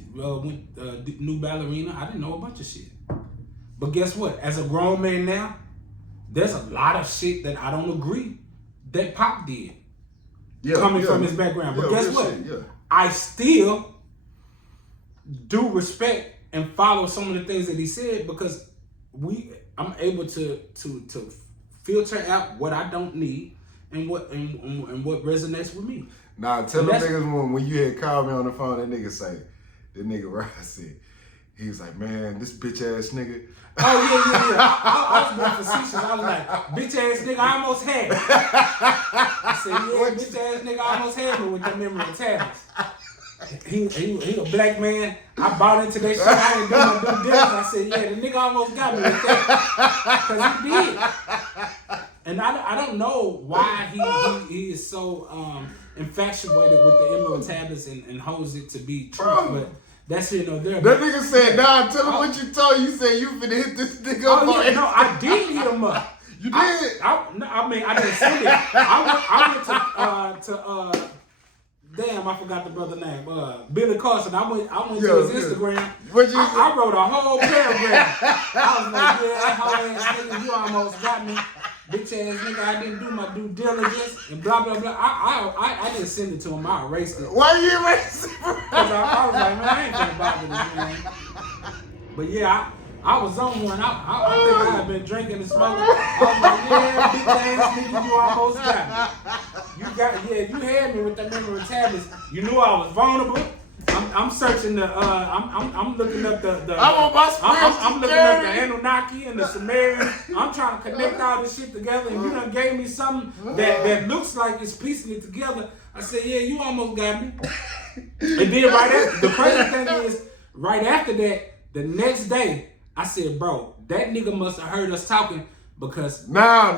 knew ballerina. I didn't know a bunch of shit. But guess what? As a grown man now, there's a lot of shit that I don't agree that Pop did. Yeah, coming from his background. But guess what? I still do respect and follow some of the things that he said because I'm able to filter out what I don't need and what resonates with me. Nah, tell them niggas when you had called me on the phone, that nigga Ryan said, he was like, man, this bitch ass nigga. Oh yeah. I was being facetious. I was like, bitch ass nigga, I almost had it. I said, yeah, bitch ass nigga, I almost had me with that memory of tablets. He a black man. I bought into that shit. I ain't doing my due diligence. I said, yeah, the nigga almost got me with that. Because he did. And I don't know why he is so infatuated with the emerald tablets and holds it to be true. But that's here no there. That nigga said, nah, tell him what you told. You said you finna hit this nigga up. Oh, yeah, no, I did hit him up. You did? I mean, I didn't send it. I went to damn, I forgot the brother name. Billy Carson. I went to his Instagram. I wrote a whole paragraph. I was like, yeah, hoe ass nigga, you almost got me. Bitch ass nigga, I didn't do my due diligence and blah blah blah. I didn't send it to him. I erased it. Why you erased it? Because I was like, man, I ain't gonna bother this man. But yeah, I was on one. I think I had been drinking and smoking. I was like, yeah, bitch ass nigga, you almost got me. You had me with the memory tablets. You knew I was vulnerable. I'm searching the. I'm looking up the. I'm looking up the Anunnaki and the Sumerian. I'm trying to connect all this shit together, and you done gave me something that looks like it's piecing it together. I said, yeah, you almost got me. And then the crazy thing is, right after that, the next day, I said, bro, that nigga must have heard us talking because now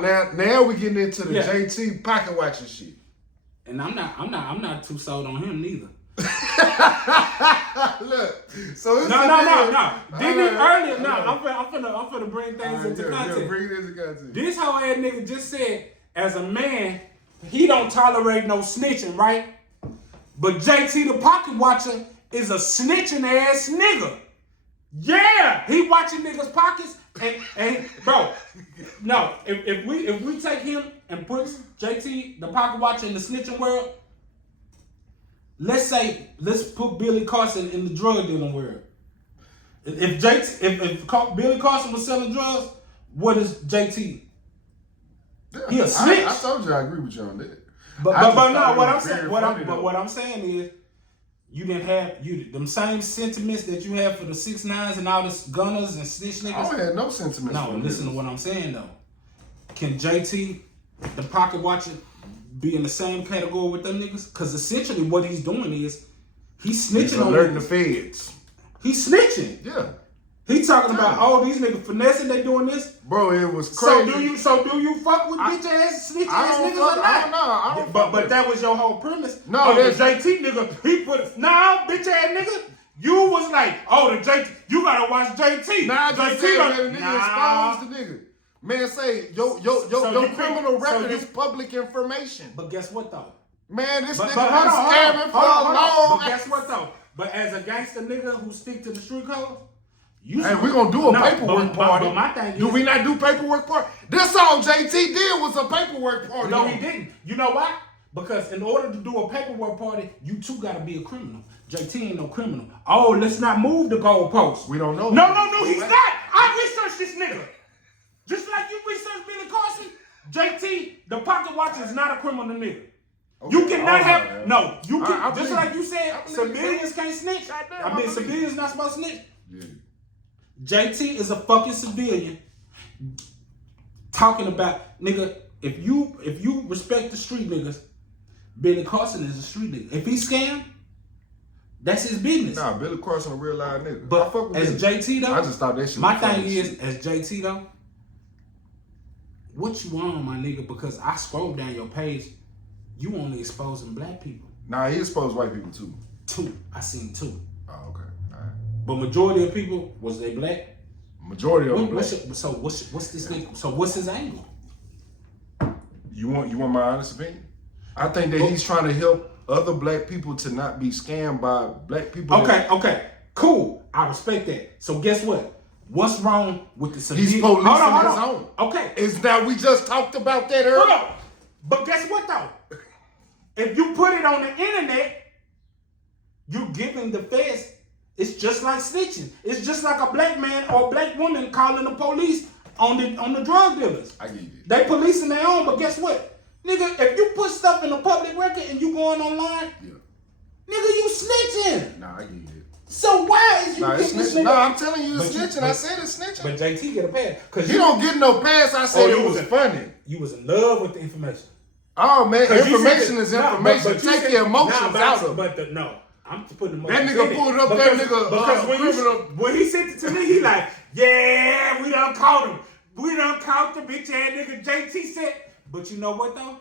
we getting into the JT pocket watching shit. And I'm not too sold on him neither. Look, so it's no. Didn't earlier? No, I'm finna bring things into context. Bring it into context. This whole ass nigga just said, as a man, he don't tolerate no snitching, right? But JT the pocket watcher is a snitching ass nigga. Yeah, he watching niggas' pockets and bro, no. If we take him and put JT the pocket watcher in the snitching world. Let's put Billy Carson in the drug dealing world. If Billy Carson was selling drugs, what is JT? Yeah, He a snitch. I told you I agree with you on that. But what I'm saying is, you didn't have them same sentiments that you have for the 6ix9ines and all the gunners and snitch niggas. I don't have no sentiments. No, listen to what I'm saying though. Can JT, the pocket watcher, be in the same category with them niggas? Because essentially what he's doing is he's snitching on alerting niggas. The feds. He's snitching. Yeah. He talking about these niggas finessing, they doing this. Bro, it was crazy. So do you fuck with bitch ass snitch ass niggas or not? I don't but that was your whole premise. No, the JT nigga, he put bitch ass nigga. You was like, the JT, you gotta watch JT. Nah, JT the nigga exposed the nigga. Man, say your criminal record is public information. But guess what though? Man, this nigga been scamming for long. But guess what though? But as a gangster nigga who stick to the street code, we gonna do a paperwork party. But my thing is, do we not do paperwork party? This all JT did was a paperwork party. No, he didn't. You know why? Because in order to do a paperwork party, you too gotta be a criminal. JT ain't no criminal. Oh, let's not move the goalposts. We don't know. No, he's not. I researched this nigga. Just like you researched Billy Carson, JT, the pocket watcher is not a criminal nigga. Okay, you cannot have you can just like you said, civilians can't snitch. Civilians not supposed to snitch. Yeah. JT is a fucking civilian talking about nigga. If you respect the street niggas, Billy Carson is a street nigga. If he scam, that's his business. Nah, Billy Carson a real live nigga. But as JT though, I just thought that shit. My thing is, as JT though, what you on, my nigga? Because I scrolled down your page, you only exposing black people. Nah, he exposed white people too. 2. I seen 2. Oh, okay. All right. But majority of people, was they black? Majority of them black. So what's this nigga? So what's his angle? You want my honest opinion? I think that he's trying to help other black people to not be scammed by black people. Okay. Cool. I respect that. So guess what? What's wrong with the civilian? He's policing his own. Okay. Is that we just talked about that earlier? Hold on. But guess what though? If you put it on the internet, You giving the feds, it's just like snitching. It's just like a black man or a black woman calling the police on the drug dealers. I get you. They policing their own, but guess what? Nigga, if you put stuff in the public record and you going online, nigga, you snitching. Nah, I get you. So why is you getting this nigga? No, I'm telling you, it's snitching. I said it's snitching. But JT get a pass. Cause he don't get no pass. I said it was funny. You was in love with the information. Oh man, information is information. Take the emotions out of it. I'm putting that nigga pulled up that nigga because when he sent it to me, he like, yeah, we done caught him. We done caught the bitch ass nigga JT said. But you know what though?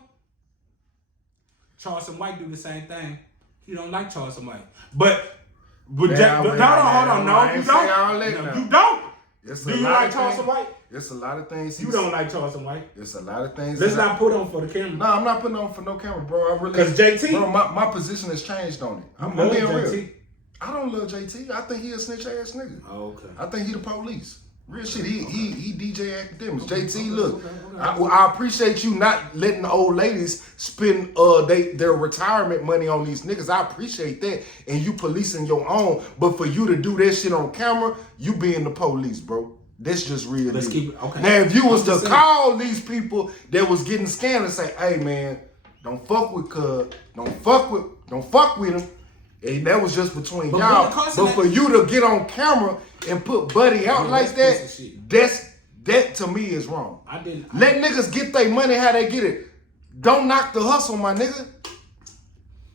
Charleston White do the same thing. He don't like Charleston White. But hold on. No, you don't. You don't. Do you like Charleston White? It's a lot of things. You don't like Charleston White? It's a lot of things. Let's not put on for the camera. No, I'm not putting on for no camera, bro. I really. Because JT. Bro, my position has changed on it. I'm being real. I don't love JT. I think he a snitch ass nigga. Oh, okay. I think he the police. Real shit. He DJ Academics. JT, look. I appreciate you not letting the old ladies spend their retirement money on these niggas. I appreciate that. And you policing your own. But for you to do that shit on camera, you being the police, bro. That's just real. Let's keep it. Okay. Now, if you was to call these people that was getting scammed and say, hey man, don't fuck with Cub, don't fuck with him. And that was just between y'all. But for you to get on camera and put Buddy out like that to me is wrong. Let niggas get their money how they get it. Don't knock the hustle, my nigga.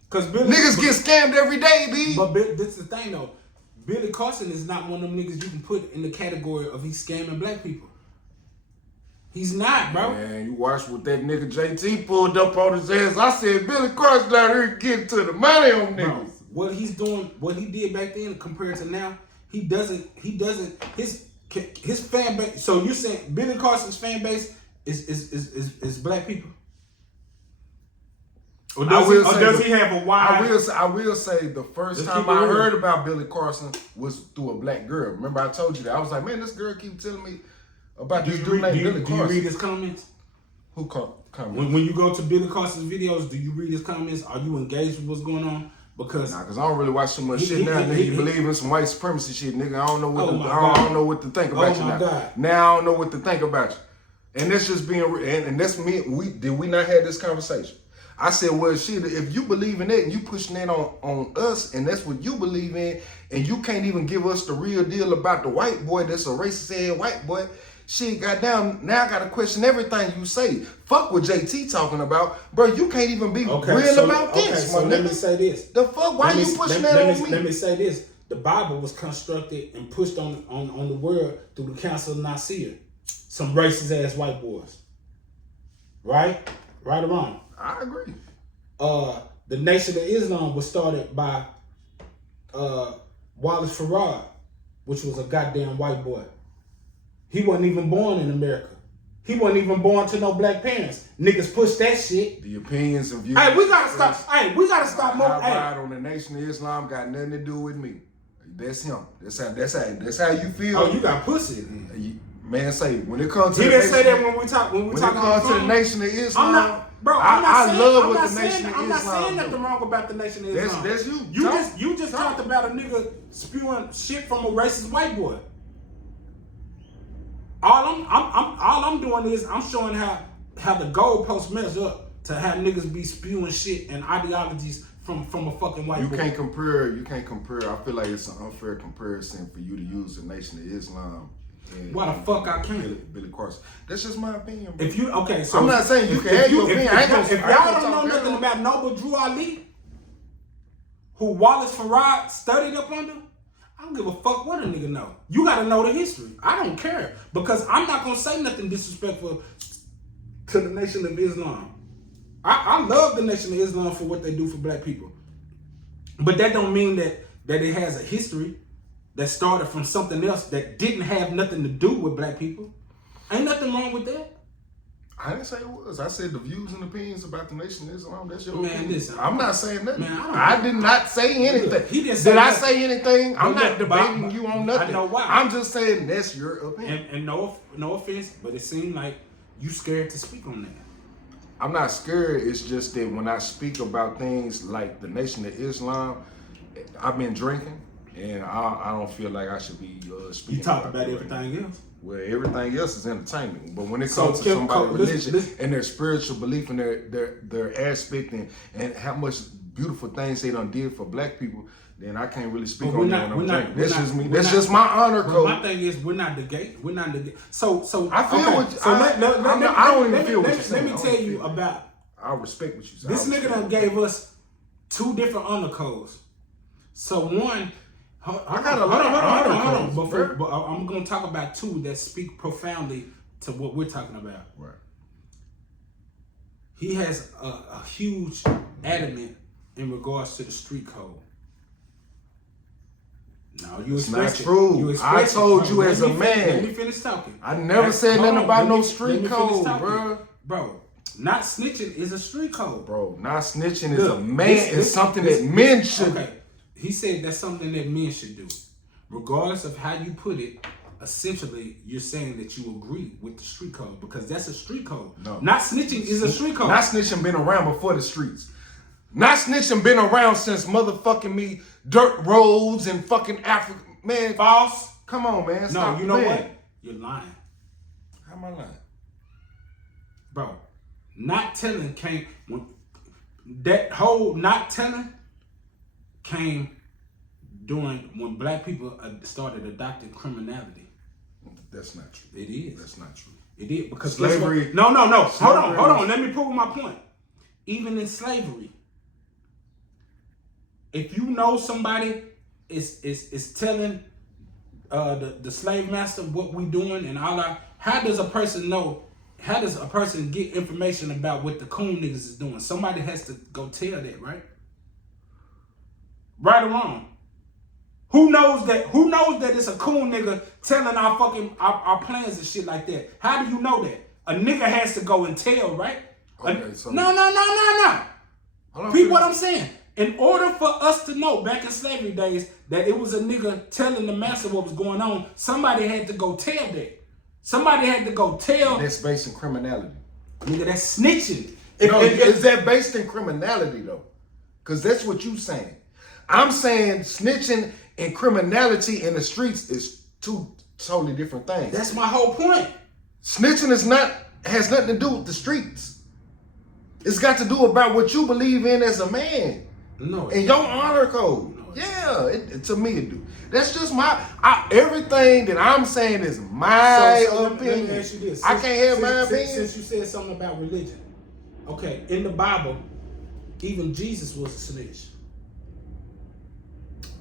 Cause niggas get scammed every day, B. But this is the thing though. Billy Carson is not one of them niggas you can put in the category of he's scamming black people. He's not, bro. Man, you watch what that nigga JT pulled up on his ass. I said, Billy Carson out here getting to the money on niggas. Bro, what he's doing, what he did back then compared to now, he doesn't, his fan base, so you're saying Billy Carson's fan base is black people? Or does he have a wide... I will say the first time I heard about Billy Carson was through a black girl. Remember I told you that? I was like, man, this girl keep telling me about this dude named Billy Carson. Do you read his comments? Who comments? When you go to Billy Carson's videos, do you read his comments? Are you engaged with what's going on? Because I don't really watch too much shit now. Nigga, you believe in some white supremacy shit, nigga. I don't know what I don't know what to think about you now. God. Now I don't know what to think about you. And that's just being and that's me. Did we not have this conversation? I said, well, shit, if you believe in that and you pushing that on us and that's what you believe in and you can't even give us the real deal about the white boy that's a racist ass white boy, shit, goddamn, now I got to question everything you say. Fuck what JT talking about. Bro, you can't even be real about this. Okay, so let me say this. The fuck? Why you pushing that on me? Let me say this. The Bible was constructed and pushed on the world through the Council of Nicaea. Some racist ass white boys. Right? Right or wrong? I agree. The Nation of Islam was started by Wallace Farad, which was a goddamn white boy. He wasn't even born in America. He wasn't even born to no black parents. Niggas push that shit. The opinions and views. Hey, we gotta stop. Hey, we gotta stop. Ride on the Nation of Islam got nothing to do with me. That's him. That's how you feel. Oh, you got pussy. Man, say when it comes to he didn't say that when we talk when it comes to the Nation of Islam. I'm not. Bro, I love what the Nation of Islam. I'm not saying nothing wrong about the Nation of Islam. That's you. You just talked about a nigga spewing shit from a racist white boy. All I'm doing is I'm showing how the goalposts measure up to have niggas be spewing shit and ideologies from a fucking white boy. You can't compare. I feel like it's an unfair comparison for you to use the Nation of Islam. Why the fuck I can't? Billy Carson. That's just my opinion, bro. So I'm not saying you can have your opinion. If y'all don't know nothing about Noble Drew Ali, who Wallace Farad studied up under, I don't give a fuck what a nigga know. You gotta know the history. I don't care. Because I'm not gonna say nothing disrespectful to the Nation of Islam. I love the Nation of Islam for what they do for black people. But that don't mean that it has a history that started from something else that didn't have nothing to do with black people. Ain't nothing wrong with that. I didn't say it was. I said the views and opinions about the Nation of Islam. That's your opinion. Listen. I'm not saying nothing. Man, I did not say anything. Look, he didn't say did I say anything? I'm not look, debating you on nothing. I know why. I'm just saying that's your opinion. And no offense, but it seemed like you scared to speak on that. I'm not scared. It's just that when I speak about things like the Nation of Islam, I've been drinking, and I don't feel like I should be speaking. You talk about everything else. Well, everything else is entertainment, but when it So, comes to Kim, somebody's religion listen. and their spiritual belief and their aspect and how much beautiful things they done did for black people, then I can't really speak on that when I'm drinking. That's just me. That's just my honor code. My thing is, we're not the gate. We're not the gate. So I feel okay. what So I don't even feel what you're saying. Let me tell you about. I respect what you say. This nigga done gave us 2 different honor codes. So one. I got a lot of honor codes. But I'm gonna talk about 2 that speak profoundly to what we're talking about. Right. He has a huge adamant in regards to the street code. No, you It's express not true. You express I told you Let as a me man. Let me finish talking. I never said nothing about no street code, bro. Bro, not snitching is a street code. Bro, not snitching is a man. It's something that men should. Okay, he said that's something that men should do, regardless of how you put it. Essentially, you're saying that you agree with the street code because that's a street code. No, not snitching is a street code. Not snitching been around before the streets. Not snitching been around since motherfucking me dirt roads and fucking Africa. Man, False. Come on, man. No, Stop you know playing. what? You're lying. How am I lying? Bro, not telling came when that whole not telling came during when black people started adopting criminality. That's not true. It is. That's not true. It is because Slavery. No. Slavery. Hold on. Let me prove my point. Even in slavery, if you know somebody is telling the slave master what we doing and all that, how does a person know? How does a person get information about what the coon niggas is doing? Somebody has to go tell that, right? Right or wrong? Who knows that it's a coon nigga telling our fucking our plans and shit like that? How do you know that? A nigga has to go and tell, right? Okay, so No. Repeat what I'm saying. In order for us to know back in slavery days that it was a nigga telling the master what was going on, somebody had to go tell that. Somebody had to go tell. That's based in criminality. Nigga, that's snitching. Is that based in criminality though? Because that's what you saying. I'm saying snitching and criminality in the streets is 2 totally different things. That's my whole point. Snitching has nothing to do with the streets. It's got to do about what you believe in as a man. No. And your honor code. No, yeah, to me it do. That's just everything that I'm saying is my opinion. Let me ask you this. I can't have my opinion. Since you said something about religion. Okay, in the Bible, even Jesus was a snitch.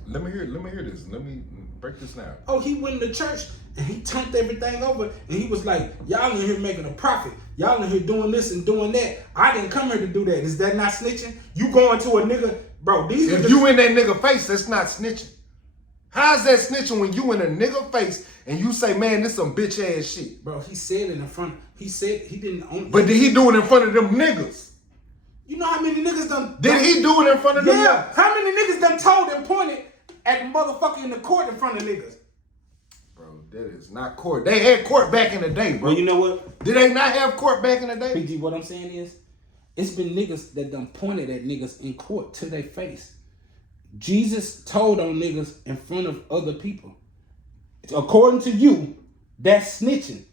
Let me hear this. Let me break this down. Oh, he went to church and he turned everything over and he was like, y'all in here making a profit. Y'all in here doing this and doing that. I didn't come here to do that. Is that not snitching? You going to a nigga, bro, if you in that nigga face, that's not snitching. How's that snitching when you in a nigga face and you say, man, this some bitch ass shit? Bro, he said it in front. He said he didn't own it. But did he do it in front of them niggas? You know how many niggas done... Did he do it in front of them niggas? Yeah. How many niggas done told and pointed at motherfucker in the court in front of niggas? Bro, that is not court. They had court back in the day, bro. Well, you know what? Did they not have court back in the day? PG, what I'm saying is, it's been niggas that done pointed at niggas in court to their face. Jesus told on niggas in front of other people. According to you, that's snitching.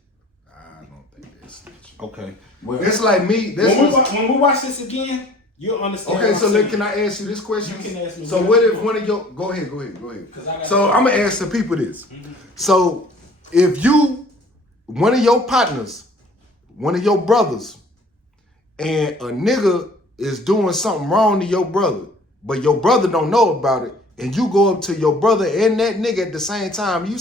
I don't think that's snitching. Okay. Well, it's like me. When we watch this again, you'll understand. Okay, so can I ask you this question? You can ask me. So what if one of your... Go ahead. So I'm going to ask the people this. Mm-hmm. So if one of your partners, one of your brothers, and a nigga is doing something wrong to your brother, but your brother don't know about it, and you go up to your brother and that nigga at the same time, you